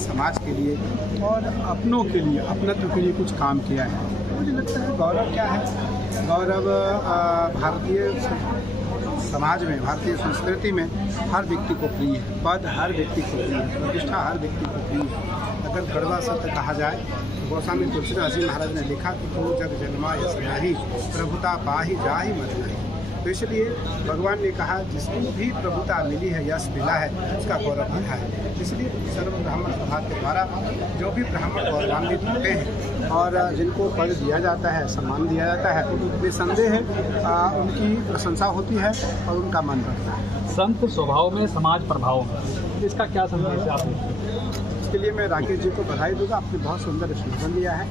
समाज के लिए और अपनों के लिए, अपनत्व के लिए कुछ काम किया है। मुझे लगता है गौरव क्या है, गौरव भारतीय समाज में, भारतीय संस्कृति में हर व्यक्ति को प्रिय है, पद हर व्यक्ति को प्रिय है, प्रतिष्ठा हर व्यक्ति को प्रिय है। अगर कड़वा सत्य कहा जाए तो गोस्वामी तुलसीदास जी महाराज ने लिखा कि तो जग जन्मा यस नाही, प्रभुता पाही जाहि मत नहीं। तो इसलिए भगवान ने कहा जिसको भी प्रभुता मिली है, यश मिला है, उसका गौरव बढ़ा है। इसलिए सर्व ब्राह्मण सभा के द्वारा जो भी ब्राह्मण गौरवान्वित होते हैं और जिनको पद दिया जाता है, सम्मान दिया जाता है, निसंदेह उनकी प्रशंसा होती है और उनका मन बढ़ता है। संत स्वभाव में, समाज प्रभाव में, इसका क्या संदेश है आपने? इसके लिए मैं राकेश जी को बधाई दूंगा। आपने बहुत सुंदर स्लोगन दिया है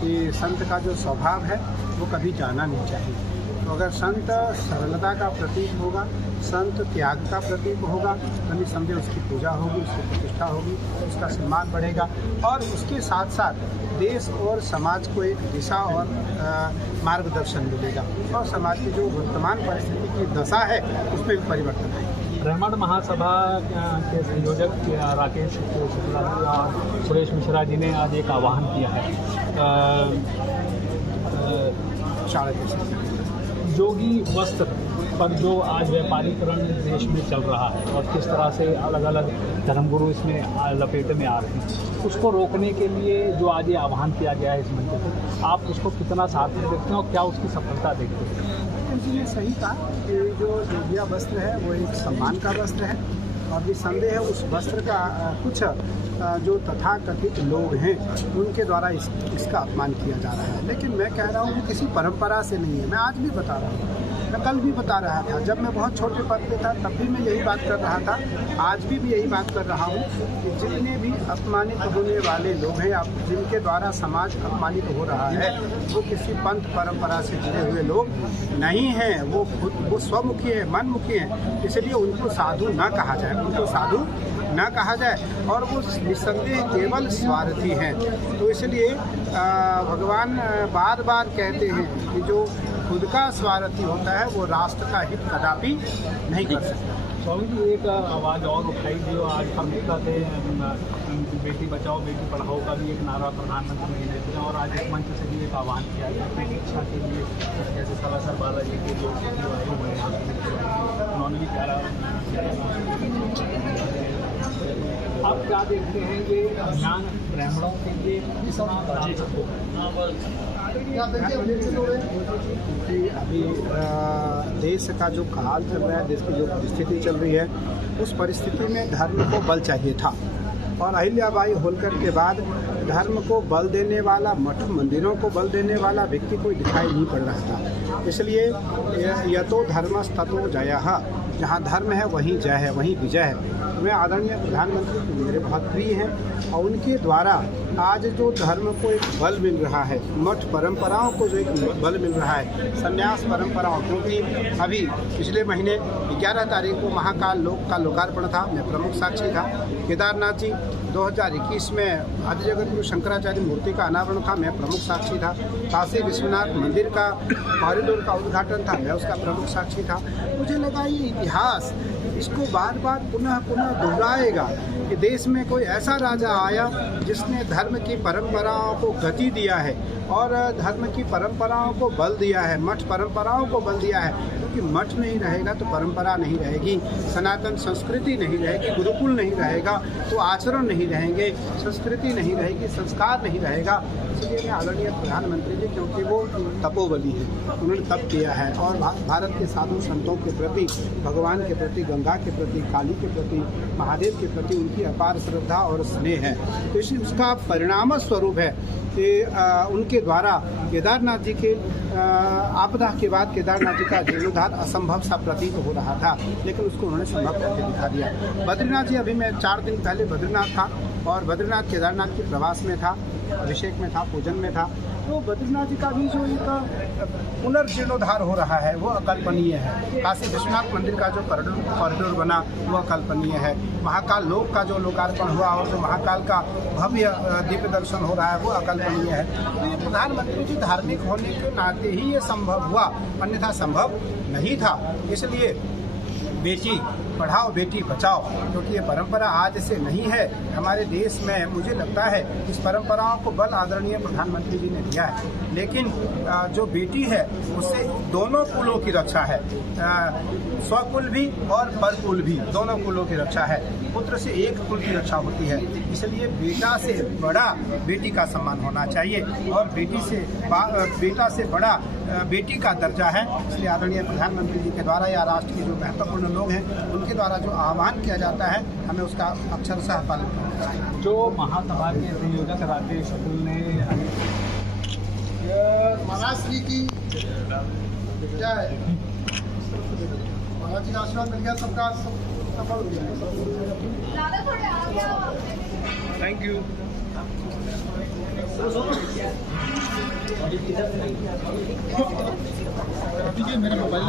कि संत का जो स्वभाव है वो कभी जाना नहीं चाहिए। तो अगर संत सरलता का प्रतीक होगा, संत त्याग का प्रतीक होगा, तो निसंदेह उसकी पूजा होगी, उसकी प्रतिष्ठा होगी, उसका सम्मान बढ़ेगा और उसके साथ साथ देश और समाज को एक दिशा और मार्गदर्शन मिलेगा और समाज की जो वर्तमान परिस्थिति की दशा है उसमें भी परिवर्तन आएगा। ब्राह्मण महासभा के संयोजक राकेश शुक्ला और सुरेश मिश्रा जी ने आज एक आह्वान किया है योगी वस्त्र पर, जो आज व्यापारीकरण देश में चल रहा है और किस तरह से अलग अलग धर्मगुरु इसमें लपेट में आ रहे हैं, उसको रोकने के लिए जो आज ये आह्वान किया गया है इस मंच पर, आप उसको कितना साथ में देखते हैं और क्या उसकी सफलता देखते हैं? इसलिए सही कहा कि जो जोगिया वस्त्र है वो एक सम्मान का वस्त्र है और निसंदेह है उस वस्त्र का कुछ जो तथाकथित लोग हैं उनके द्वारा इसका अपमान किया जा रहा है। लेकिन मैं कह रहा हूँ कि किसी परंपरा से नहीं है। मैं आज भी बता रहा हूँ, मैं कल भी बता रहा था, जब मैं बहुत छोटे पद पे था तब भी मैं यही बात कर रहा था, आज भी यही बात कर रहा हूँ कि जितने भी अपमानित होने वाले लोग हैं, जिनके द्वारा समाज अपमानित हो रहा है, वो किसी पंथ परंपरा से जुड़े हुए लोग नहीं हैं। वो स्वमुखी है, मनमुखी हैं। इसलिए उनको साधु ना कहा जाए, उनको साधु ना कहा जाए और वो निसंदेह केवल स्वार्थी हैं। तो इसलिए भगवान बार बार कहते हैं कि जो खुद का स्वार्थी होता है वो राष्ट्र का हित कदापि नहीं कर सकता। स्वामी जी एक आवाज़ और उठाई जो आज हम देखा थे बेटी बचाओ बेटी पढ़ाओ का भी एक नारा प्रधानमंत्री ने दिया और आज इस मंच से भी एक आह्वान किया गया अपनी शिक्षा के लिए जैसे सालासर बालाजी के जो आए हुए हैं उन्होंने भी प्यारा आप क्या देखते हैं ये अभियान ब्राह्मणों के लिए अभी देश का जो काल चल रहा है, देश की जो परिस्थिति चल रही है, उस परिस्थिति में धर्म को बल चाहिए था और अहिल्याबाई होलकर के बाद धर्म को बल देने वाला, मठ मंदिरों को बल देने वाला व्यक्ति कोई दिखाई नहीं पड़ रहा था। इसलिए यतो धर्मस् ततो जयः, जहाँ धर्म है वहीं जय है, वहीं विजय है। मैं आदरणीय प्रधानमंत्री मेरे बहुत प्रिय हैं और उनके द्वारा आज जो धर्म को एक बल मिल रहा है, मठ परंपराओं को जो एक बल मिल रहा है, संन्यास परंपराओं, क्योंकि अभी पिछले महीने 11 तारीख को महाकाल लोक का लोकार्पण था, मैं प्रमुख साक्षी था। केदारनाथ जी 2021 में आदि जगत गुरु शंकराचार्य मूर्ति का अनावरण था, मैं प्रमुख साक्षी था। काशी विश्वनाथ मंदिर का कॉरिडोर का उद्घाटन था, मैं उसका प्रमुख साक्षी था। मुझे लगा ये इतिहास इसको बार बार पुनः दोहराएगा कि देश में कोई ऐसा राजा आया जिसने धर्म की परंपराओं को गति दिया है और धर्म की परंपराओं को बल दिया है, मठ परंपराओं को बल दिया है। क्योंकि मठ नहीं रहेगा तो परंपरा नहीं रहेगी, सनातन संस्कृति नहीं रहेगी, गुरुकुल नहीं रहेगा तो आचरण नहीं रहेंगे, संस्कृति नहीं रहेगी, संस्कार नहीं रहेगा। इसलिए मैं आदरणीय प्रधानमंत्री जी, क्योंकि वो तपोबली है, उन्होंने तप किया है और भारत के साधु संतों के प्रति, भगवान के प्रति, गंगा के प्रति, काली के प्रति, महादेव के प्रति उनकी अपार श्रद्धा और स्नेह है। तो इसी उसका परिणाम स्वरूप है कि उनके द्वारा केदारनाथ जी के आपदा के बाद केदारनाथ जी का जीर्णोद्धार असंभव सा प्रतीत हो रहा था, लेकिन उसको उन्होंने संभव करके दिखा दिया। बद्रीनाथ जी, अभी मैं 4 दिन पहले बद्रीनाथ था और बद्रीनाथ केदारनाथ के प्रवास में था, अभिषेक में था, पूजन में था। तो बद्रीनाथ जी का भी जो एक पुनर्जीर्णोद्धार हो रहा है वो अकल्पनीय है। काशी विश्वनाथ मंदिर का जो कॉरिडोर बना वो अकल्पनीय है। महाकाल लोक का जो लोकार्पण हुआ और जो महाकाल का भव्य दिव्य दर्शन हो रहा है वो अकल्पनीय है। तो ये प्रधानमंत्री जी धार्मिक होने के नाते ही ये संभव हुआ, अन्यथा संभव नहीं था। इसलिए बेटी पढ़ाओ बेटी बचाओ, क्योंकि ये परंपरा आज से नहीं है हमारे देश में। मुझे लगता है इस परंपराओं को बल आदरणीय प्रधानमंत्री जी ने दिया है, लेकिन जो बेटी है उससे दोनों कुलों की रक्षा है, स्वकुल भी और परकुल भी, दोनों कुलों की रक्षा है। पुत्र से एक कुल की रक्षा होती है, इसलिए बेटा से बड़ा बेटी का सम्मान होना चाहिए और बेटा से बड़ा बेटी का दर्जा है। इसलिए आदरणीय प्रधानमंत्री जी के द्वारा या राष्ट्र के जो महत्वपूर्ण लोग हैं उनके द्वारा जो आह्वान किया जाता है हमें उसका अक्षरशः पालन करना चाहिए। जो महासभा के संयोजक राकेश शुक्ल ने महाराज श्री की जय, महाराज जी का आशीर्वाद मिल गया, सबका सफल हो गया। Thank you. मेरा मोबाइल